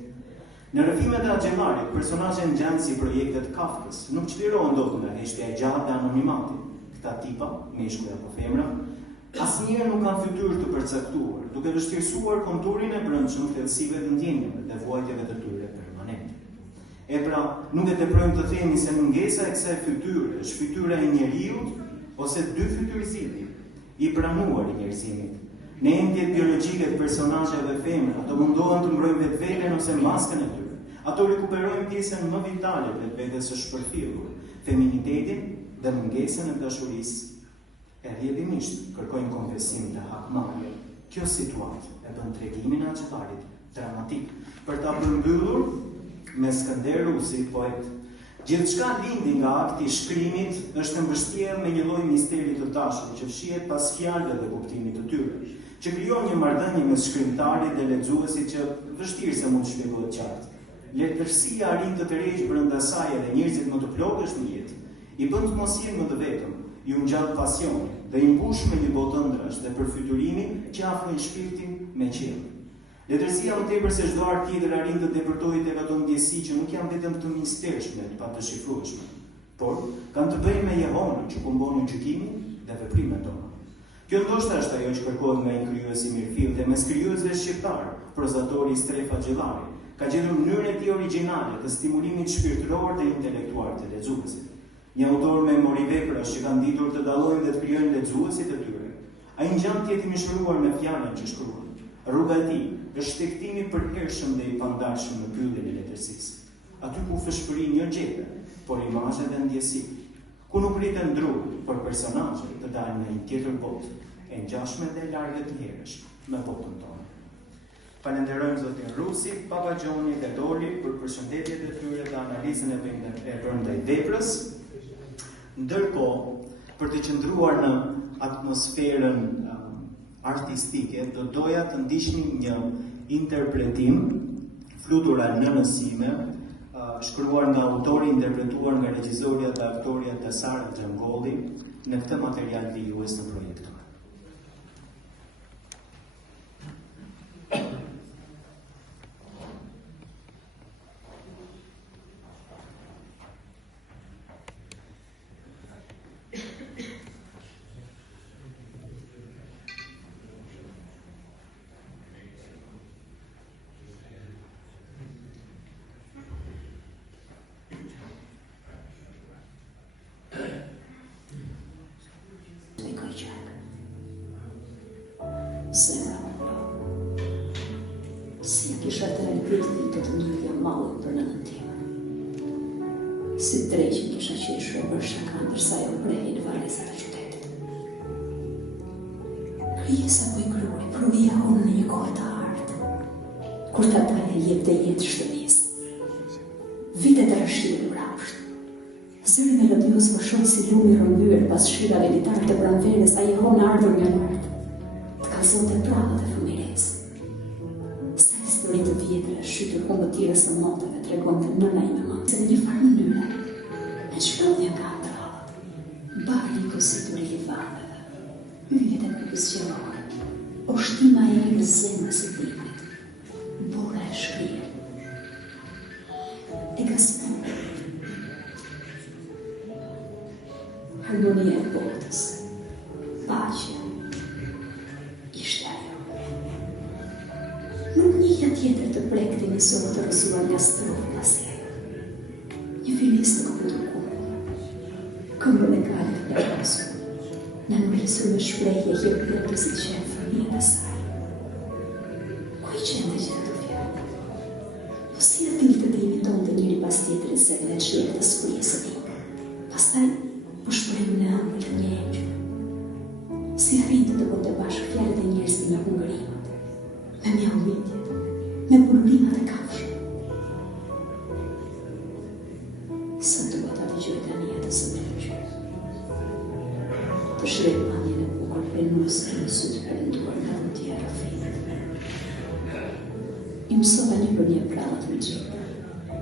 Në rrëfimet e Axhillarit, personazhet ngjanë si projektet Kafkës, nuk çlirohen dot nga heshtja e gjatë dhe anonimati. Këta tipa, meshkuj apo femra, asnjëherë nuk kanë fytyrë të përcaktuar, duke vështirësuar konturin e brendshëm thellësive të ndjenjave dhe vuajtjeve të tyre permanente. E pra, nuk e teprojmë të themi se mungesa e kësaj fytyre është fytyra e njeriut ose dy fytyrëzimi i pranuar i njerëzimit. Në endjet biologjike të personazheve femra, ato mundohen të mbrojnë vetveten ose maskën e tyre. Ato rikuperojnë pjesën më vitale të vetvetes së shpërfillur, feminitetin dhe mungesën e dashurisë. E rrjedhimisht kërkojnë konfesim të hakmarrje. Kjo situatë e bën tregimin e Axhillarit dramatik. Për ta përmbyllur me Skënder Rusi, poet, gjithçka lindi nga akti i shkrimit është mbështjellë me një lloj misteri të dashur që fshihet pas fjalëve dhe kuptimit të tyre, që krijon një marrëdhënie mes shkrimtarit dhe lexuesit që vështirë se mund të shpjegohet qartë. Letërsia arrin të tërheqë brenda saj edhe njerëzit më të plogësh në jetë, i bën të mos jenë më të vetëm, ju ngjall pasioni dhe i mbush me një botë ëndrash dhe përfyturimin që afrojnë shpirtin me qiell. Letërsia më tepër se çdo art tjetër arrin të depërtojë tek ato ndjesi që nuk janë vetëm të mistershme, të patëshifrueshme, por kanë të bëjnë me Jehovën që kumbonin gjykimin dhe veprimet tona. Kjo ndoshta është ajo që kërkohet nga një krijues i mirëfill dhe mes krijuesve shqiptar, prozatori Strefa Xhellari, ka gjetur mënyrën e tij origjinale të stimulimit shpirtëror dhe intelektual të lexuesit. Një autor me moriveprash që kanë ditur të dallojnë dhe të krijojnë lexuesit e tyre. Ai ngjan të jetë i mishëruar me fjalën që shkruan. Rruga e tij është shtegtimi përhershëm dhe i pandashëm në pylljen e letërsisë. Aty ku fshpërin jo gjete, por imazhe dhe ndjesi. Ku nuk rriten dru, por personazhe të dalin në një tjetër botë, e ngjashme dhe e largët njerësh me botën tonë. Falenderojmë zotin Rusi, Papa Gjoni dhe Doli për përshëndetjet e tyre dhe analizën e brendaj veprës. Ndërkohë, për të qëndruar në atmosferën artistike, do doja të ndiqni një interpretim flutura nënësime, shkruar nga autori, interpretuar nga regjisorja dhe aktoria Sara Xhangolli në këtë material vijues të projektit. Zemra më blo. Si kisha të rënditit të ndryja mallit për në nëntime. Si dreqin kisha qeshur për shaka ndërsa jo prehi në varezat e qytetit. Krijesa po i kruri, pruvia unë në një kohë të artë. Kur ta tale jetë dhe jetë shtënis. Vitet rashirë në rapsht. Zëri me lëdjus për shumë si lumi rëmbyer pas shirave litarë të pranveres a jehon ardhur nga lartë. Zote pravat e fëmires. Sa histori të vjetër e shqytur kombëtires në motëve të regon të nëna i me më. Se në një farë mënyre, në shprodhja nga të ravat, bari kositur i livadeve, yjet e këpës qërore, o shtima e i zemrës e dimit, bora e shkrije, e gaspore, harmonia e botës, paqja, nuk njëja tjetër të prekti një sotë të rësuar nga strofë pasi ajo. Një filis të këpëtur kumë, këmbën e kalit në pasu, në nëmërisur me shprejhje hirë të si qenë fëmija dhe saj. Ku i qenë të gjithë të fjallë? Po si atil të të imiton të njëri pas tjetër e se dhe shirë të spurisë të tingë. Pastaj, po shpërim në ëmbël të një engjë. Si arrintë të bote bashkë fjallet e njerëzit me hungërimat, me mjaumitjet, me pulurimat e kafshë. Sot të bota të gjojtë anë jetës së mërëgjë. Të shrejtë panjën e bukur penusë e në sytë përënduar nga të tjera finë. I mësova një për një pravat me gjithë,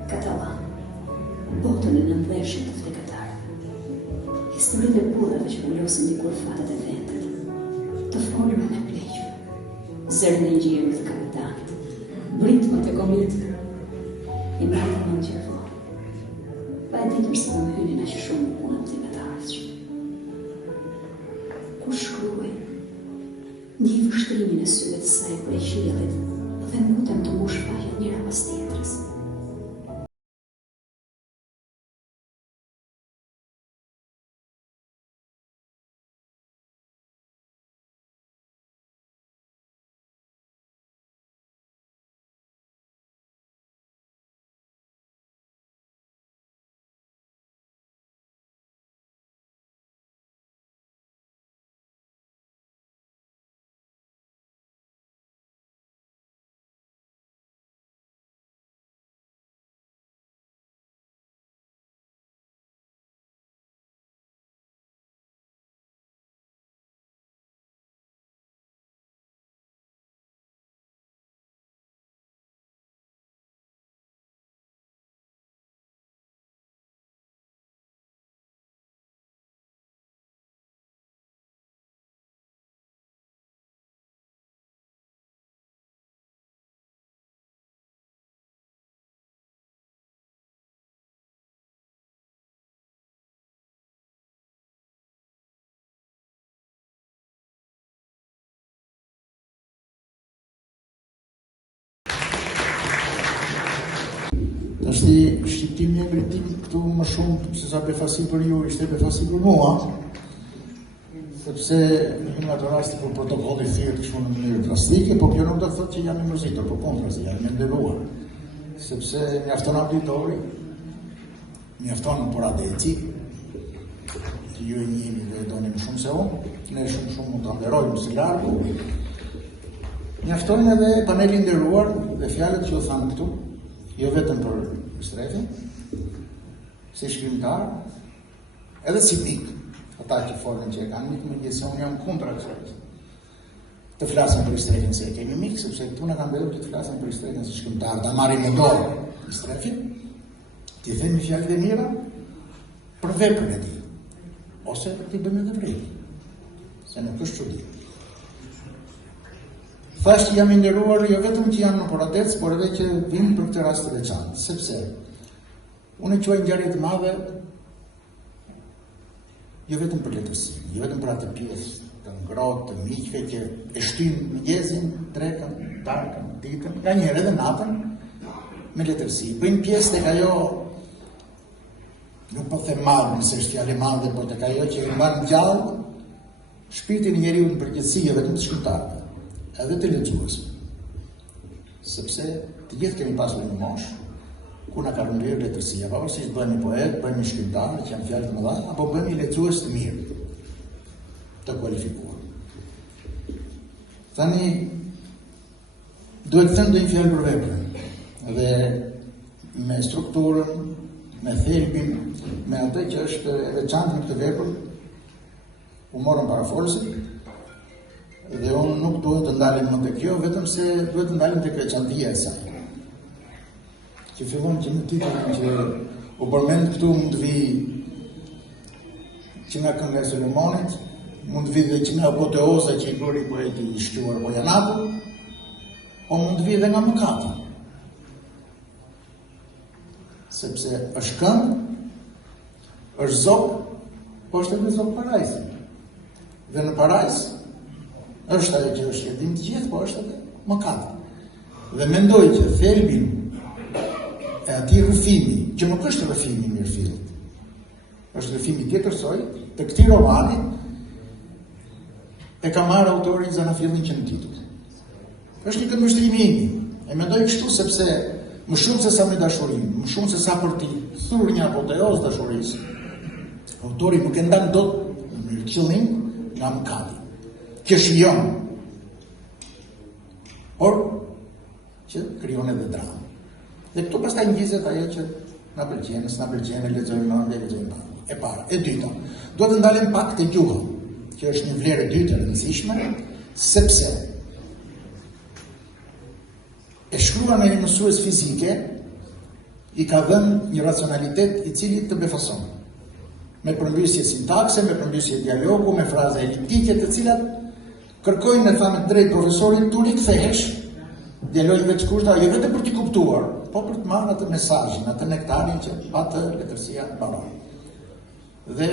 Katalan, botën e nëndeshën të fleketarë. Historit e budhave që përlosën dikur fatat e vendet, të folur me pleqë. Zërën e gjirë të kapitanit, britmë të komitë, i mërëtë më në qërëvo. Pa e ditur se më hynin a që shumë punën të me të ardhqë. Kur shkruaj, një vështrimin e syve të saj për e qiellit dhe mutem të mush pajët njëra pas tjetrës. është i shqiptimi e ngritim këtu më shumë se sa befasi për ju, ishte befasi për mua, sepse në një ato rasti për protokolli thirrët kështu në mënyrë drastike, po kjo nuk do të thotë që jam i mërzitur, por kontrazi, jam i nderuar. Sepse mjafton auditori, mjafton poradeci, që ju e njihni dhe e doni më shumë se unë, ne shumë mund të nderojmë si largu. Mjafton edhe paneli nderuar dhe fjalët që u thanë këtu, jo vetëm për Strefin, si shkrimtar, edhe si mik. Ata që folën që e kanë mik, më gjithë se unë jam kundra kësaj. Të flasim për Strefin se e kemi mik, sepse këtu në kanë bedur që të flasim për Strefin si shkrimtar, ta marrim në dorë Strefin, t'i themi fjalët e mira për veprën e tij, ose t'i bëjmë edhe vrejtje, se nuk është çudi. Thash që jam i nderuar jo vetëm që jam në poradec, por edhe që vim për këtë rast të veçantë, sepse unë quaj ngjarje të madhe jo vetëm për letërsi, jo vetëm për atë pjesë të ngrohtë të miqve që e shtyn mëngjesin, drekën, darkën, ditën, nganjëherë edhe natën me letërsi. Bëjnë pjesë tek ajo, nuk po them madhe, nëse është fjalë e madhe, por tek ajo që i mban gjallë shpirtin e njeriu në përgjithësi, jo vetëm të shkrimtarëve, edhe të lexuesve. Sepse të gjithë kemi pasur një moshë ku na ka rëmbyer letërsia, pavarësisht bëhemi poet, bëhemi shkrimtar, që janë fjalë të mëdha, apo bëhemi lexues të mirë, të kualifikuar. Tani duhet të them një fjalë për veprën, dhe me strukturën, me thelbin, me atë që është e veçantë në këtë vepër, u morën parafolësit, dhe unë nuk duhet të ndalim më të kjo, vetëm se duhet të ndalim të veçantia e saj. Që fillon që në titullin që u përmend këtu mund të vi që nga kënga e Solomonit, mund të vi dhe që nga apoteoza që i bëri poeti i shquar Bojanatu, o mund të vi dhe nga mëkati. Sepse është kënd, është zok, po është edhe zok parajsi. Dhe në parajs është ajo që është jetim të gjithë, po është edhe mëkati. Dhe mendoj që thelbin e ati rrëfimi, që nuk është rrëfimi mirëfillt, është rrëfimi tjetërsoj, të këtij romani e ka marrë autori Zanafillin që në titull. Është një këndvështrimi imi, e mendoj kështu sepse më shumë se sa me dashurim, më shumë se sa për ti thurë një apoteoz dashurisë, autori nuk e ndan dot në qëllim nga mëkati, që shijon, por që krijon edhe dramë. Dhe këtu pastaj ngjizet ajo që na pëlqen, s'na pëlqen, e lexojmë ande, lexojmë pa. E para, e dyta, duhet të ndalim pak te gjuha, që është një vlerë e dytë e rëndësishme, sepse e shkruar me një mësues fizike i ka dhënë një racionalitet i cili të befason. Me përmbysje sintakse, me përmbysje dialogu, me fraza eliptike të cilat kërkojnë në thamë drejt profesorit tu rikthehesh dialogjeve të shkurtra, jo vetëm për t'i kuptuar, po për të marrë atë mesazhin, atë nektarin që atë letërsia mbaron. Dhe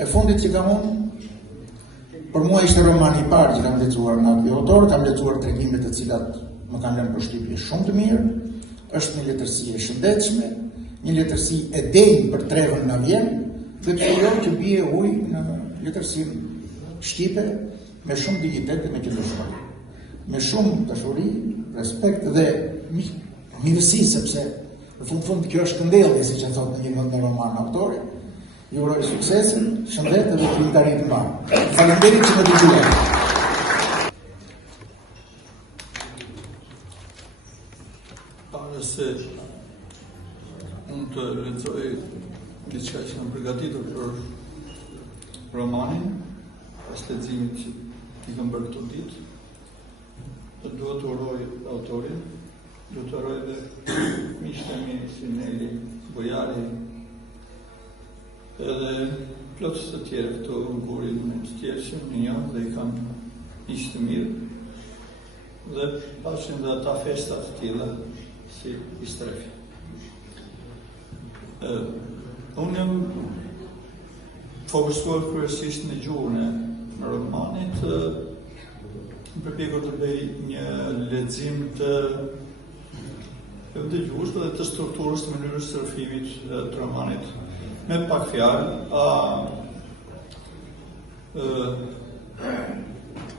e fundit që kam unë, për mua ishte romani i parë që kam lexuar nga ky autor, kam lexuar tregimet të cilat më kanë lënë përshtypje shumë të mirë, është një letërsi e shëndetshme, një letërsi e denjë për trevën na vjen, dhe të shijoj që bie ujë në letërsinë shqipe me shumë dignitet dhe me qëndrueshmëri. Me shumë dashuri, respekt dhe mirësi, sepse në fund kjo është këndellje, siç e thotë një në roman autori. Ju uroj suksesin, shëndet dhe krijimtari të mbarë. Faleminderit që më dëgjuat. Para se unë të lexoj diçka që kam përgatitur për romanin, pas leximit që i kam bërë këto ditë, duhet të uroj autorin, duhet të uroj dhe miqtë e mi si Neli Bojari, edhe plotës të tjerë këto gurin të tjerë që më njoh dhe i kam miq të mirë, dhe pashin dhe ata festa të tilla si i Strefi. Unë jam fokusuar kryesisht në gjuhën e romanit, më përpjekur të bëj një lexim të dëgjues dhe të strukturës të mënyrës së rrëfimit të romanit. Me pak fjalë,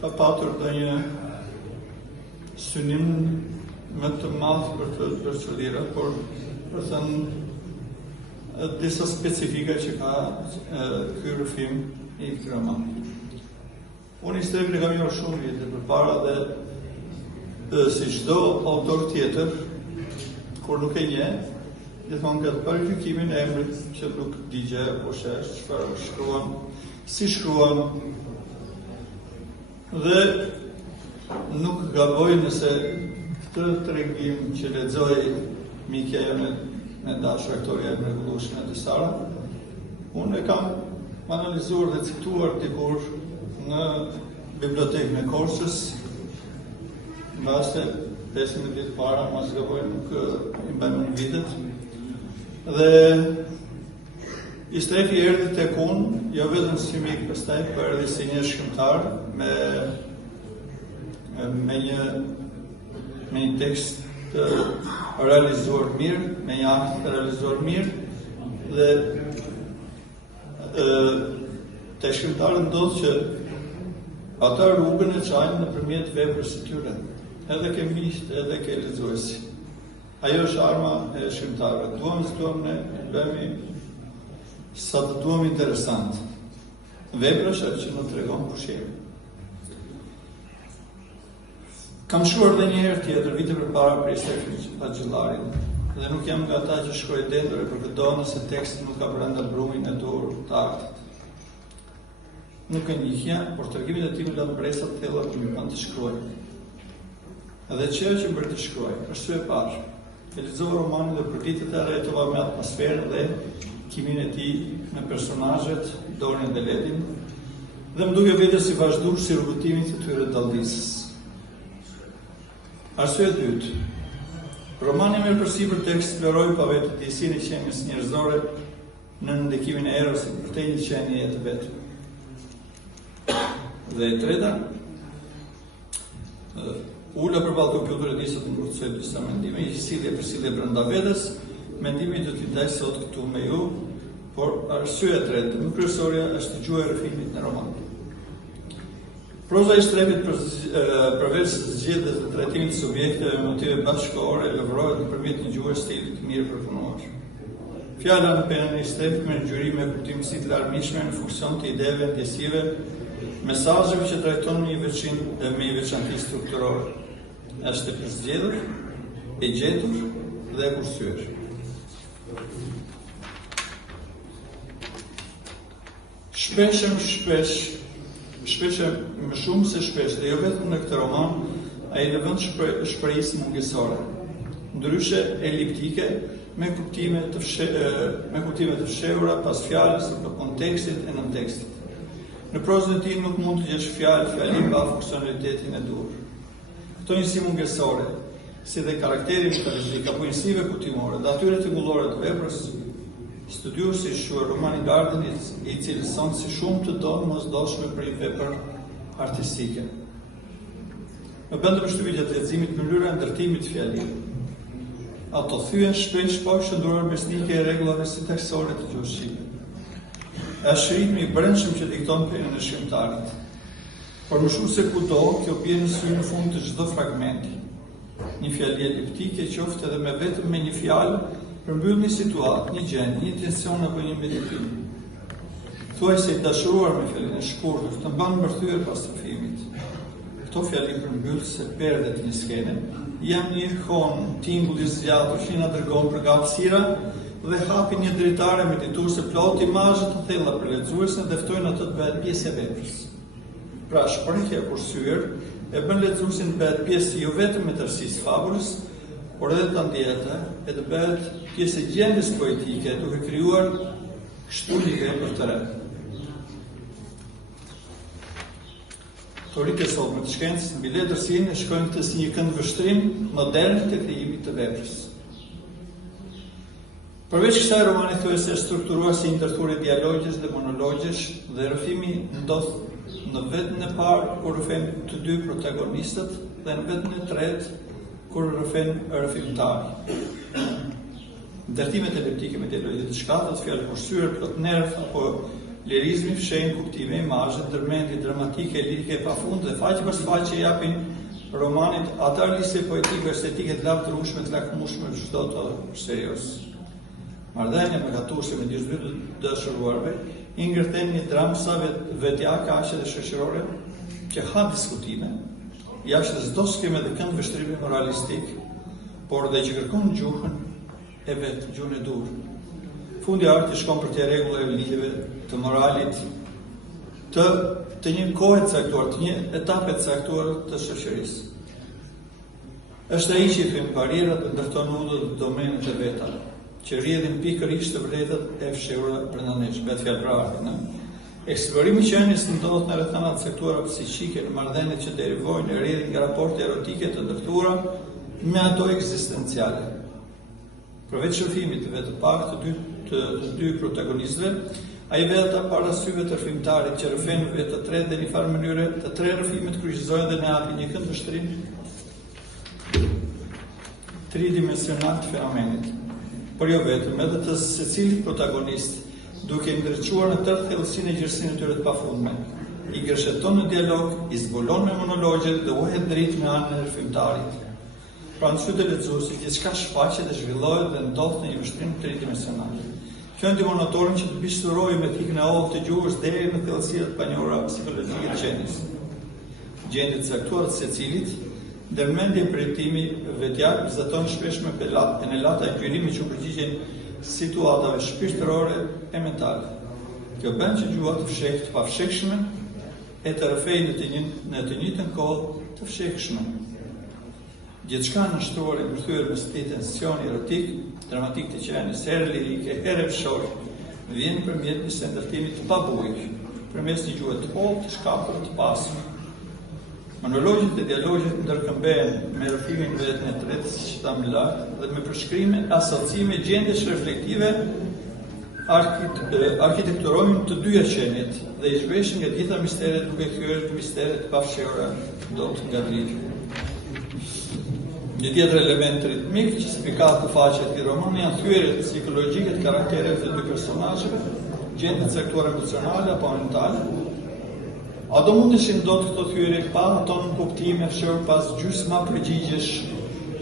ka patur ndonjë synim më të madh për çelira, por për thënë disa specifika që ka ky rrëfim i këtij romani. Unë historikën e kam njohur shumë vite përpara dhe si çdo autor tjetër, kur nuk e njeh, gjithmonë ka të parë gjykimin e emrit që nuk digje apo shesh, çfarë shkruan, si shkruan, dhe nuk gaboj nëse këtë tregim që lexoj mikja jeme me dashur aktoria e mrekullueshme e Sara, unë e kam analizuar dhe cituar dikur në bibliotekën e Korçës, mbase 15 ditë para, mas gaboj nuk i mbajmë në vitet, dhe Istrefi erdhi tek unë, jo vetëm si mik pastaj, por erdhi si një shkrimtar me një tekst të realizuar mirë, me një akt të realizuar mirë, dhe te shkrimtarët ndodh që ata rrugën e çajnë nëpërmjet veprës së tyre, edhe ke miqt, edhe ke lexuesi. Ajo është arma e shkrimtarëve. Duam ne bëhemi sa të duam interesant. Vepra është ajo që në tregon pushim. Kam shkruar edhe një herë tjetër, vite përpara për Istrefi Axhillarin, dhe nuk jam nga ata që shkruaj dendore për këto nëse teksti nuk ka brenda brumin e dur të artit. Nuk e njihja, por tregimin e tij më lën bresa të thella që më bën të shkruaj. Edhe çështja që më bëri të shkruaj, është e parë. E lexova romanin dhe për ditët e rretova me atmosferën dhe kimin e tij me personazhet, Dorin dhe Ledin, dhe më duke vetes si vazhdues si rrugëtimit të tyre dalldisës. Arsye e dytë. Romani merr përsipër të eksplorojë pa vetë disinë e qenies njerëzore në ndikimin e erosit për të një qenie të vet. Dhe e treta, ula përballë kompjuterit disa të ngurtësoj disa mendime, i sjellje për sjellje brenda vetes, mendimi do t'i daj sot këtu me ju, por arsyeja e tretë, më kryesorja është gjuha e rrëfimit në roman. Proza e Istrefit përveç zgjedhjes dhe trajtimit të subjekteve me motive bashkëkohore lëvrohet nëpërmjet një gjuhe stili të mirë përpunuar. Fjala në penën e Istrefit merr ngjyrim me kuptimësi të larmishme në funksion të ideve, ndjesive, mesazheve që trajton me një veçanti strukturore. Është e përzgjedhur, e gjetur dhe e kursyer. Shpesh më shumë se shpesh, dhe jo vetëm në këtë roman, ai lëvon shprehjes mungesore, ndryshe eliptike, me kuptime të fshehura pas fjalës apo kontekstit e nëntekstit. Në prozën e tij nuk mund të gjesh fjalim pa funksionalitetin e dur. Këto njësi mungesore, si dhe karakteri metafizik apo njësive kutimore dhe atyre tingëllore të veprës, studiuesi shuar romanin Garden i cilëson si shumë të domosdoshme për një vepër artistike. Më bën përshtypje gjatë leximit mënyra e ndërtimit të fjalimit. Ato thyen shpesh pa shëndruar besnike e rregullave sintaksore të gjuhës shqipe. Është ritmi i brendshëm që dikton penën e shkrimtarit. Por më shumë se kudo, kjo bie në sy në fund të çdo fragmenti. Një fjali eliptike qoftë edhe me vetëm me një fjalë përmbyll një situatë, një gjendje, një tension apo një meditim. Thuaj se i dashuruar me fjalën e shkurtër, të mban mbërthyer pas rrëfimit. Këto fjali përmbyllëse perdet një skene, janë një hon, tingull i zgjatur që na dërgon për hapësira dhe hapin një dritare medituese plot imazhe të thella për lexuesin dhe ftojnë atë të bëhet pjesë e veprës. Pra shprehja e kursyer e bën lexuesin të bëhet pjesë jo vetëm e tërësisë fabulës, por edhe të ndjeta e të bëhet pjesë e gjendjes poetike duke krijuar kështu një vepër të re. Teoritë e sotme të shkencës mbi letërsinë e shkojnë këtë si një këndvështrim modern të krijimit të veprës. Përveç kësaj, romani thuajse është strukturuar si ndërthurje dialogjesh dhe monologjesh dhe rrëfimi ndodh në vetën e parë kur rrëfen të dy protagonistët dhe në vetën e tretë kur rëfimtar. Ndërtimet elliptike me teologjia të shkatës, fjalë kursyer, plot nerv apo lirizmi fshehin kuptime, imazhe, ndërmendje dramatike, lirike pafund dhe faqe për faqe japin romanit atë lisë poetike estetike të lavdërueshme, të lakmueshme, çdo të serioz. Marrëdhënia me gatuese me dy dashuruarve i ngërthen një dramë sa vetjake, aqe dhe shoqërore që ha diskutime, jashtë çdo skeme dhe kënd vështrimi moralistik, por dhe që kërkon gjuhën e vetë, gjuhën e dur. Fundi arti shkon për të rregullave e lidhjeve të moralit të një kohe të caktuar, të një etape të caktuar të shoqërisë. Është ai që i thyn barierat dhe ndërton udhët dhe domenet e veta, që rrjedhin pikërisht të vërtetat e fshehura brenda nesh, vetë fjalë për artin. Eksplorimi i qenies ndodhet në rrethana të caktuara psiqike, në marrëdhëniet që derivojnë rrjedhin nga raporte erotike të ndërtuara me ato ekzistenciale. Përveç shërfimit të vetë pak të dy protagonistëve, ai vetë para syve të rrëfimtarit që rrëfen vetë të tre dhe një farë mënyre të tre rrëfimet kryqëzojnë dhe ne japin një kënd vështrim tridimensional të fenomenit. Por jo vetëm, edhe të secilit protagonist, duke ndërquar në tërë thellësinë e gjersinë e tyre të pafundme, i gërsheton në dialog, i zbulon me monologje dhe uhet dritë me anën e rrëfimtarit. Pra në sytë e lexuesit, gjithçka shfaqet dhe zhvillohet dhe ndodh në një vështrim tridimensional. Kjo ndihmon autorin që të bishturojë me thikën e hollë të gjuhës deri në thellësirat e panjohura psikologjike të qenies. Gjendjet e caktuara të secilit, ndërmendje e projektimi vetjak vizaton shpesh me penelata e gjyrimi që përgjigjen situatave shpirtërore e mentale. Kjo bën që gjuha të fshehtë të pafshehshme e të rrëfejë në të njëjtën kohë të fshehshme. Gjithçka nështruar e përthyer me tensioni erotik, dramatik të qenies, herë lirike, herë fshor, vjen përmjet një ndërtimit të pabujik, përmes një gjuhe të hollë, të shkapur, të pasur. Monologjet e dialogjet ndërkëmbehen me rrëfimin vetën e tretë, siç thamë lart, dhe me përshkrime, asociime, gjendjesh reflektive arkitekturojnë të dyja qenjet dhe i zhveshin nga gjitha misteret duke kthyer misteret pafshehura do të ngadritur. Një tjetër element ritmik që spikat të faqet i romanit janë thyerjet psikologjike të karaktereve të dy personazheve, gjendje caktuar emocionale apo mentale. A do mundeshin dot këto thyerje pa ato në kuptime fshehur pas gjysma përgjigjesh,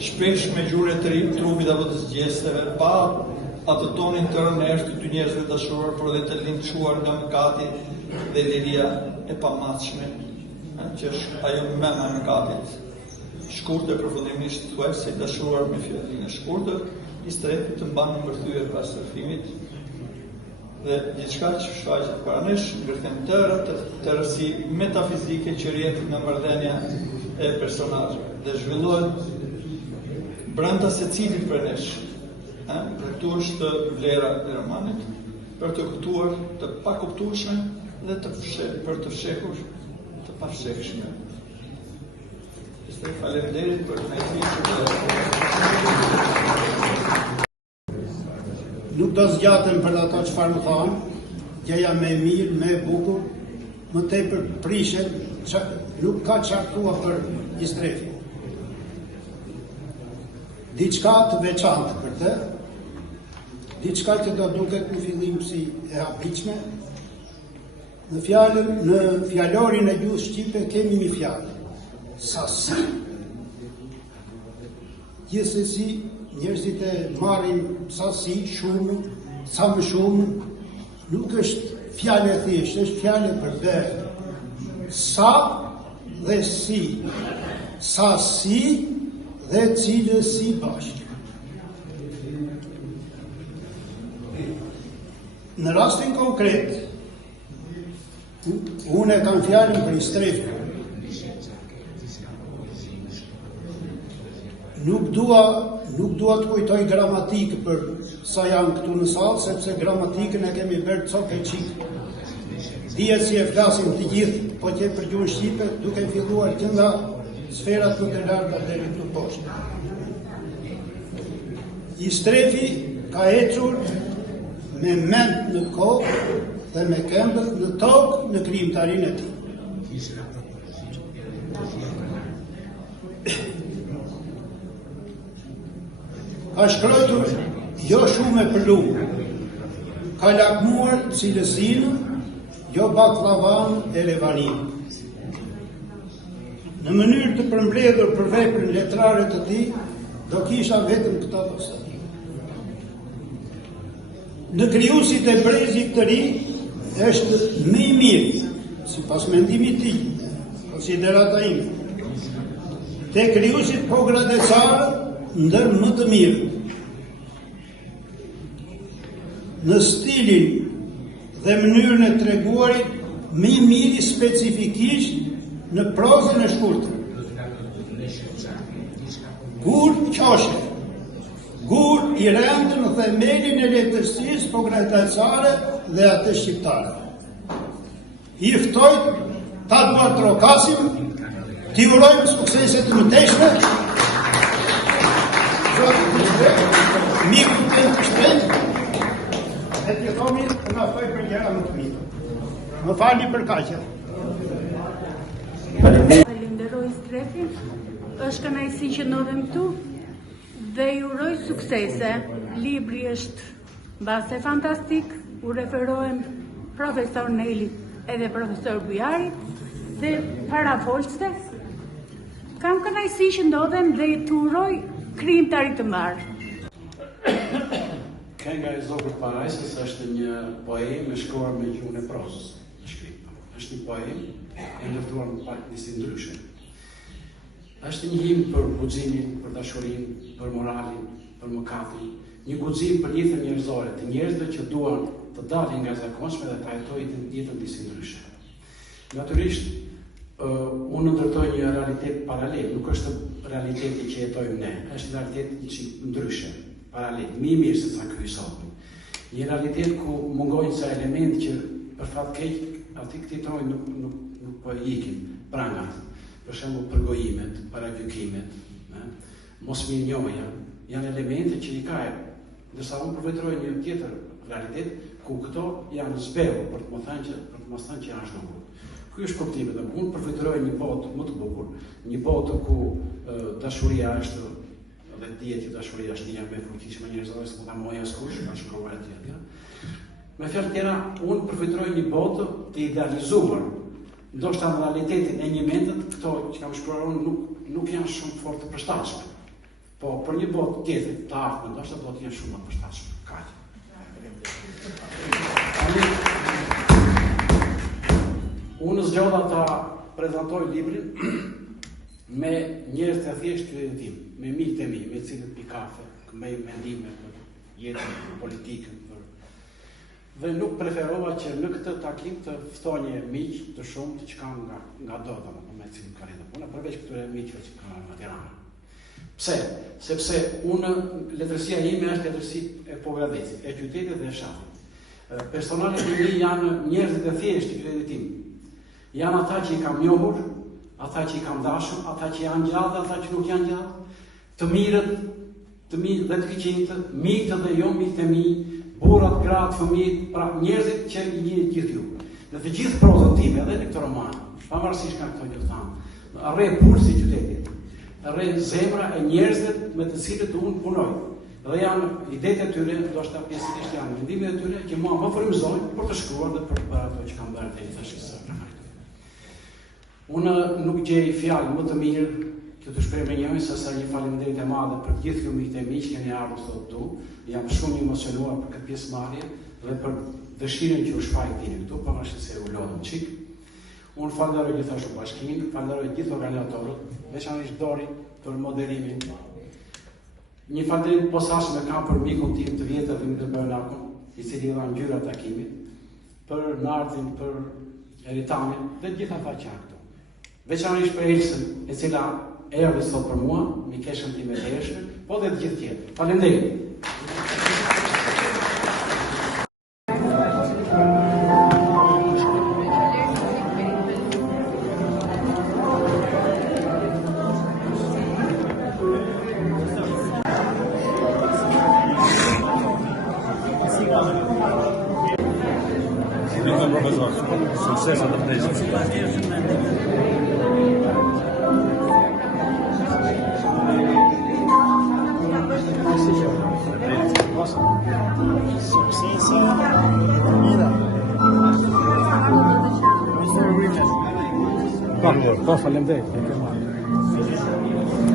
shpesh me gjure të trupit apo të zgjesteve, pa atë tonin të rënesht të dy njerëzve dashuruar, por dhe të linçuar nga mëkati dhe liria e pamatshme, që është ajo mëma e mëkatit. Shkurtër përfundimisht thuaj se dashuruar me fjalinë e shkurtër, i strehtë të mban një përthyer pas rrëfimit dhe diçka që shfaqet para nesh ngërthen të rësi metafizike që rrjet nga marrëdhënia e personazheve dhe zhvillohet brenda secilit për nesh. Këtu është vlera e romanit për të kuptuar të pakuptueshme dhe për të fshehur të pafshehshme. Faleminderit për Nuk do zgjatem për ato çfarë më thanë, gjëja më e mirë, më e bukur, më tepër prishet, nuk ka çartua për Istrefin. Diçka të veçantë për të, diçka që do duket në fillim si e habitshme. Në fjalorin e gjuhës shqipe kemi një fjalë, sasi. Gjithsesi, njerëzit e marrin sasi, shumë, sa më shumë, nuk është fjalë e thjeshtë, është fjalë e përbërë. Sa dhe si, sasi dhe cilësi bashkë. Në rastin konkret, unë e kam fjalën për Istrefin. Nuk dua të kujtoj gramatikë për sa janë këtu në sallë, sepse gramatikën e kemi bërë cokë e qikë. Dihet si e flasim të gjithë, po që për gjuhën shqipe, duke filluar që nga sferat nuk e larga deri këtu poshtë. Istrefi ka ecur me mend në kokë dhe me këmbët në tokë në krijimtarinë e tij. ka shkruar jo shumë e përlu, ka lakmuar cilësinë, jo baklavan e revanin. Në mënyrë të përmbledhur për veprën letrare të tij, do kisha vetëm këto postati. Në krijuesit e brezit të ri është më i mirë, sipas mendimit tim, konsiderata ime. Te krijuesit pogradecare ndër më të mirë. Në stilin dhe mënyrën e treguarit më i miri specifikisht në prozën e shkurtër. Gur qoshe, gur i rëndë në themelin e letërsisë pogradecare dhe atë shqiptare. I ftoj ta duar trokasim, t'i urojmë sukseset të mëtejshme, miku të të shpejt, e t'i thomi të nga foj për gjera më të mirë. Më fali për kaqe. Falenderoj Strefin, është kënaqësi që ndodhem këtu dhe ju uroj suksese. Libri është mbase fantastik, u referohem profesor Nelit edhe profesor Bujarit dhe parafolste. Kam kënaqësi që ndodhem dhe të uroj krijimtari të mbarë. Kënga e Zogët Parajsës është një poem e shkruar me gjuhën e prozës. Është një poem e ndërtuar në pak nisi ndryshe. Është një himn për guximin, për dashurinë, për moralin, për mëkatin, një guxim për jetën njerëzore, të njerëzve që duan të dalin nga zakonshme dhe të jetojnë jetën nisi ndryshe. Natyrisht, unë ndërtoj një realitet paralel, nuk është realiteti që jetojmë ne, është një realitet që ndryshe, paralel, më i mirë se sa ky i sotmi. Një realitet ku mungojnë sa element që për fat keq aty këtitrojnë nuk po ikin prangat. Për shembull përgojimet, paragjykimet, mosmirënjohja, janë elemente që i ka, ndërsa unë përvetroj një tjetër realitet ku këto janë zbehur për të mos thënë që janë zhdukur. Ky është kuptimi, dhe unë përvetroj një botë më të bukur, një botë ku dashuria është dhe dihet që dashuria është një më e fuqishme njerëzore se ta mojë askush, ka shkruar atje. Me fjalë tjera, unë përvetroj një botë të idealizuar. Ndoshta në realitetin e një mendet, këto që kam shkruar unë nuk janë shumë fort të përshtatshme. Po për një botë tjetër të ardhme, ndoshta do të jenë shumë të përshtatshme. Kaq. Unë zgjodha ta prezantoj librin me njerëz të thjeshtë të tim, me miqtë e mi, me të cilët pi kafe, me mendime për jetën, për politikën, dhe nuk preferova që në këtë takim të ftonje miq të shumtë që kanë nga dota, me cilin ka rritur puna, përveç këtyre miqve që kanë nga Tirana. Pse? Sepse unë letërsia ime është letërsi e Pogradecit, e qytetit dhe e fshatit. Personalet e mi janë njerëzit e thjeshtë të qytetit tim. Janë ata që i kam njohur, ata që i kam dashur, ata që janë gjallë, ata që nuk janë gjallë, të mirët, të mirë dhe të këqinjtë, miqtë dhe jo miqtë e mi, burrat, gratë, fëmijët, pra njerëzit që i njeh gjithë ju. Në të gjithë prozën time, edhe në këtë roman, pavarësisht nga këto që thamë, arre pulsi i qytetit, arre zemra e njerëzve me të cilët unë punoj. Dhe janë idetë e tyre, ndoshta pjesërisht janë mendimet e tyre që mua më frymëzojnë për të shkruar dhe për ato që kam bërë deri tash së premte. Unë nuk gjej fjalë më të mirë që të shprehë se sa një faleminderit e madhe për gjithë ju miqtë e mi që keni ardhur sot këtu. Jam shumë emocionuar për këtë pjesëmarrje dhe për dëshirën që u shfaqni këtu, pavarësisht se u lodhëm çik. Unë falenderoj gjithashtu bashkimin, falenderoj gjithë organizatorët, veçanërisht Dori për moderimin. Një falënderim posaçëm kam për mikun tim të vjetër dhe të Bernakun, i cili dha ngjyra takimit, për Nardin, për Eritanin dhe gjithë ata që janë këtu. Veçanërisht për Elsën, e cila erdhi sot për mua, mikeshën time të hershme, po dhe të gjithë tjerë. Faleminderit. Successo da preso. Gracias. Po, faleminderit.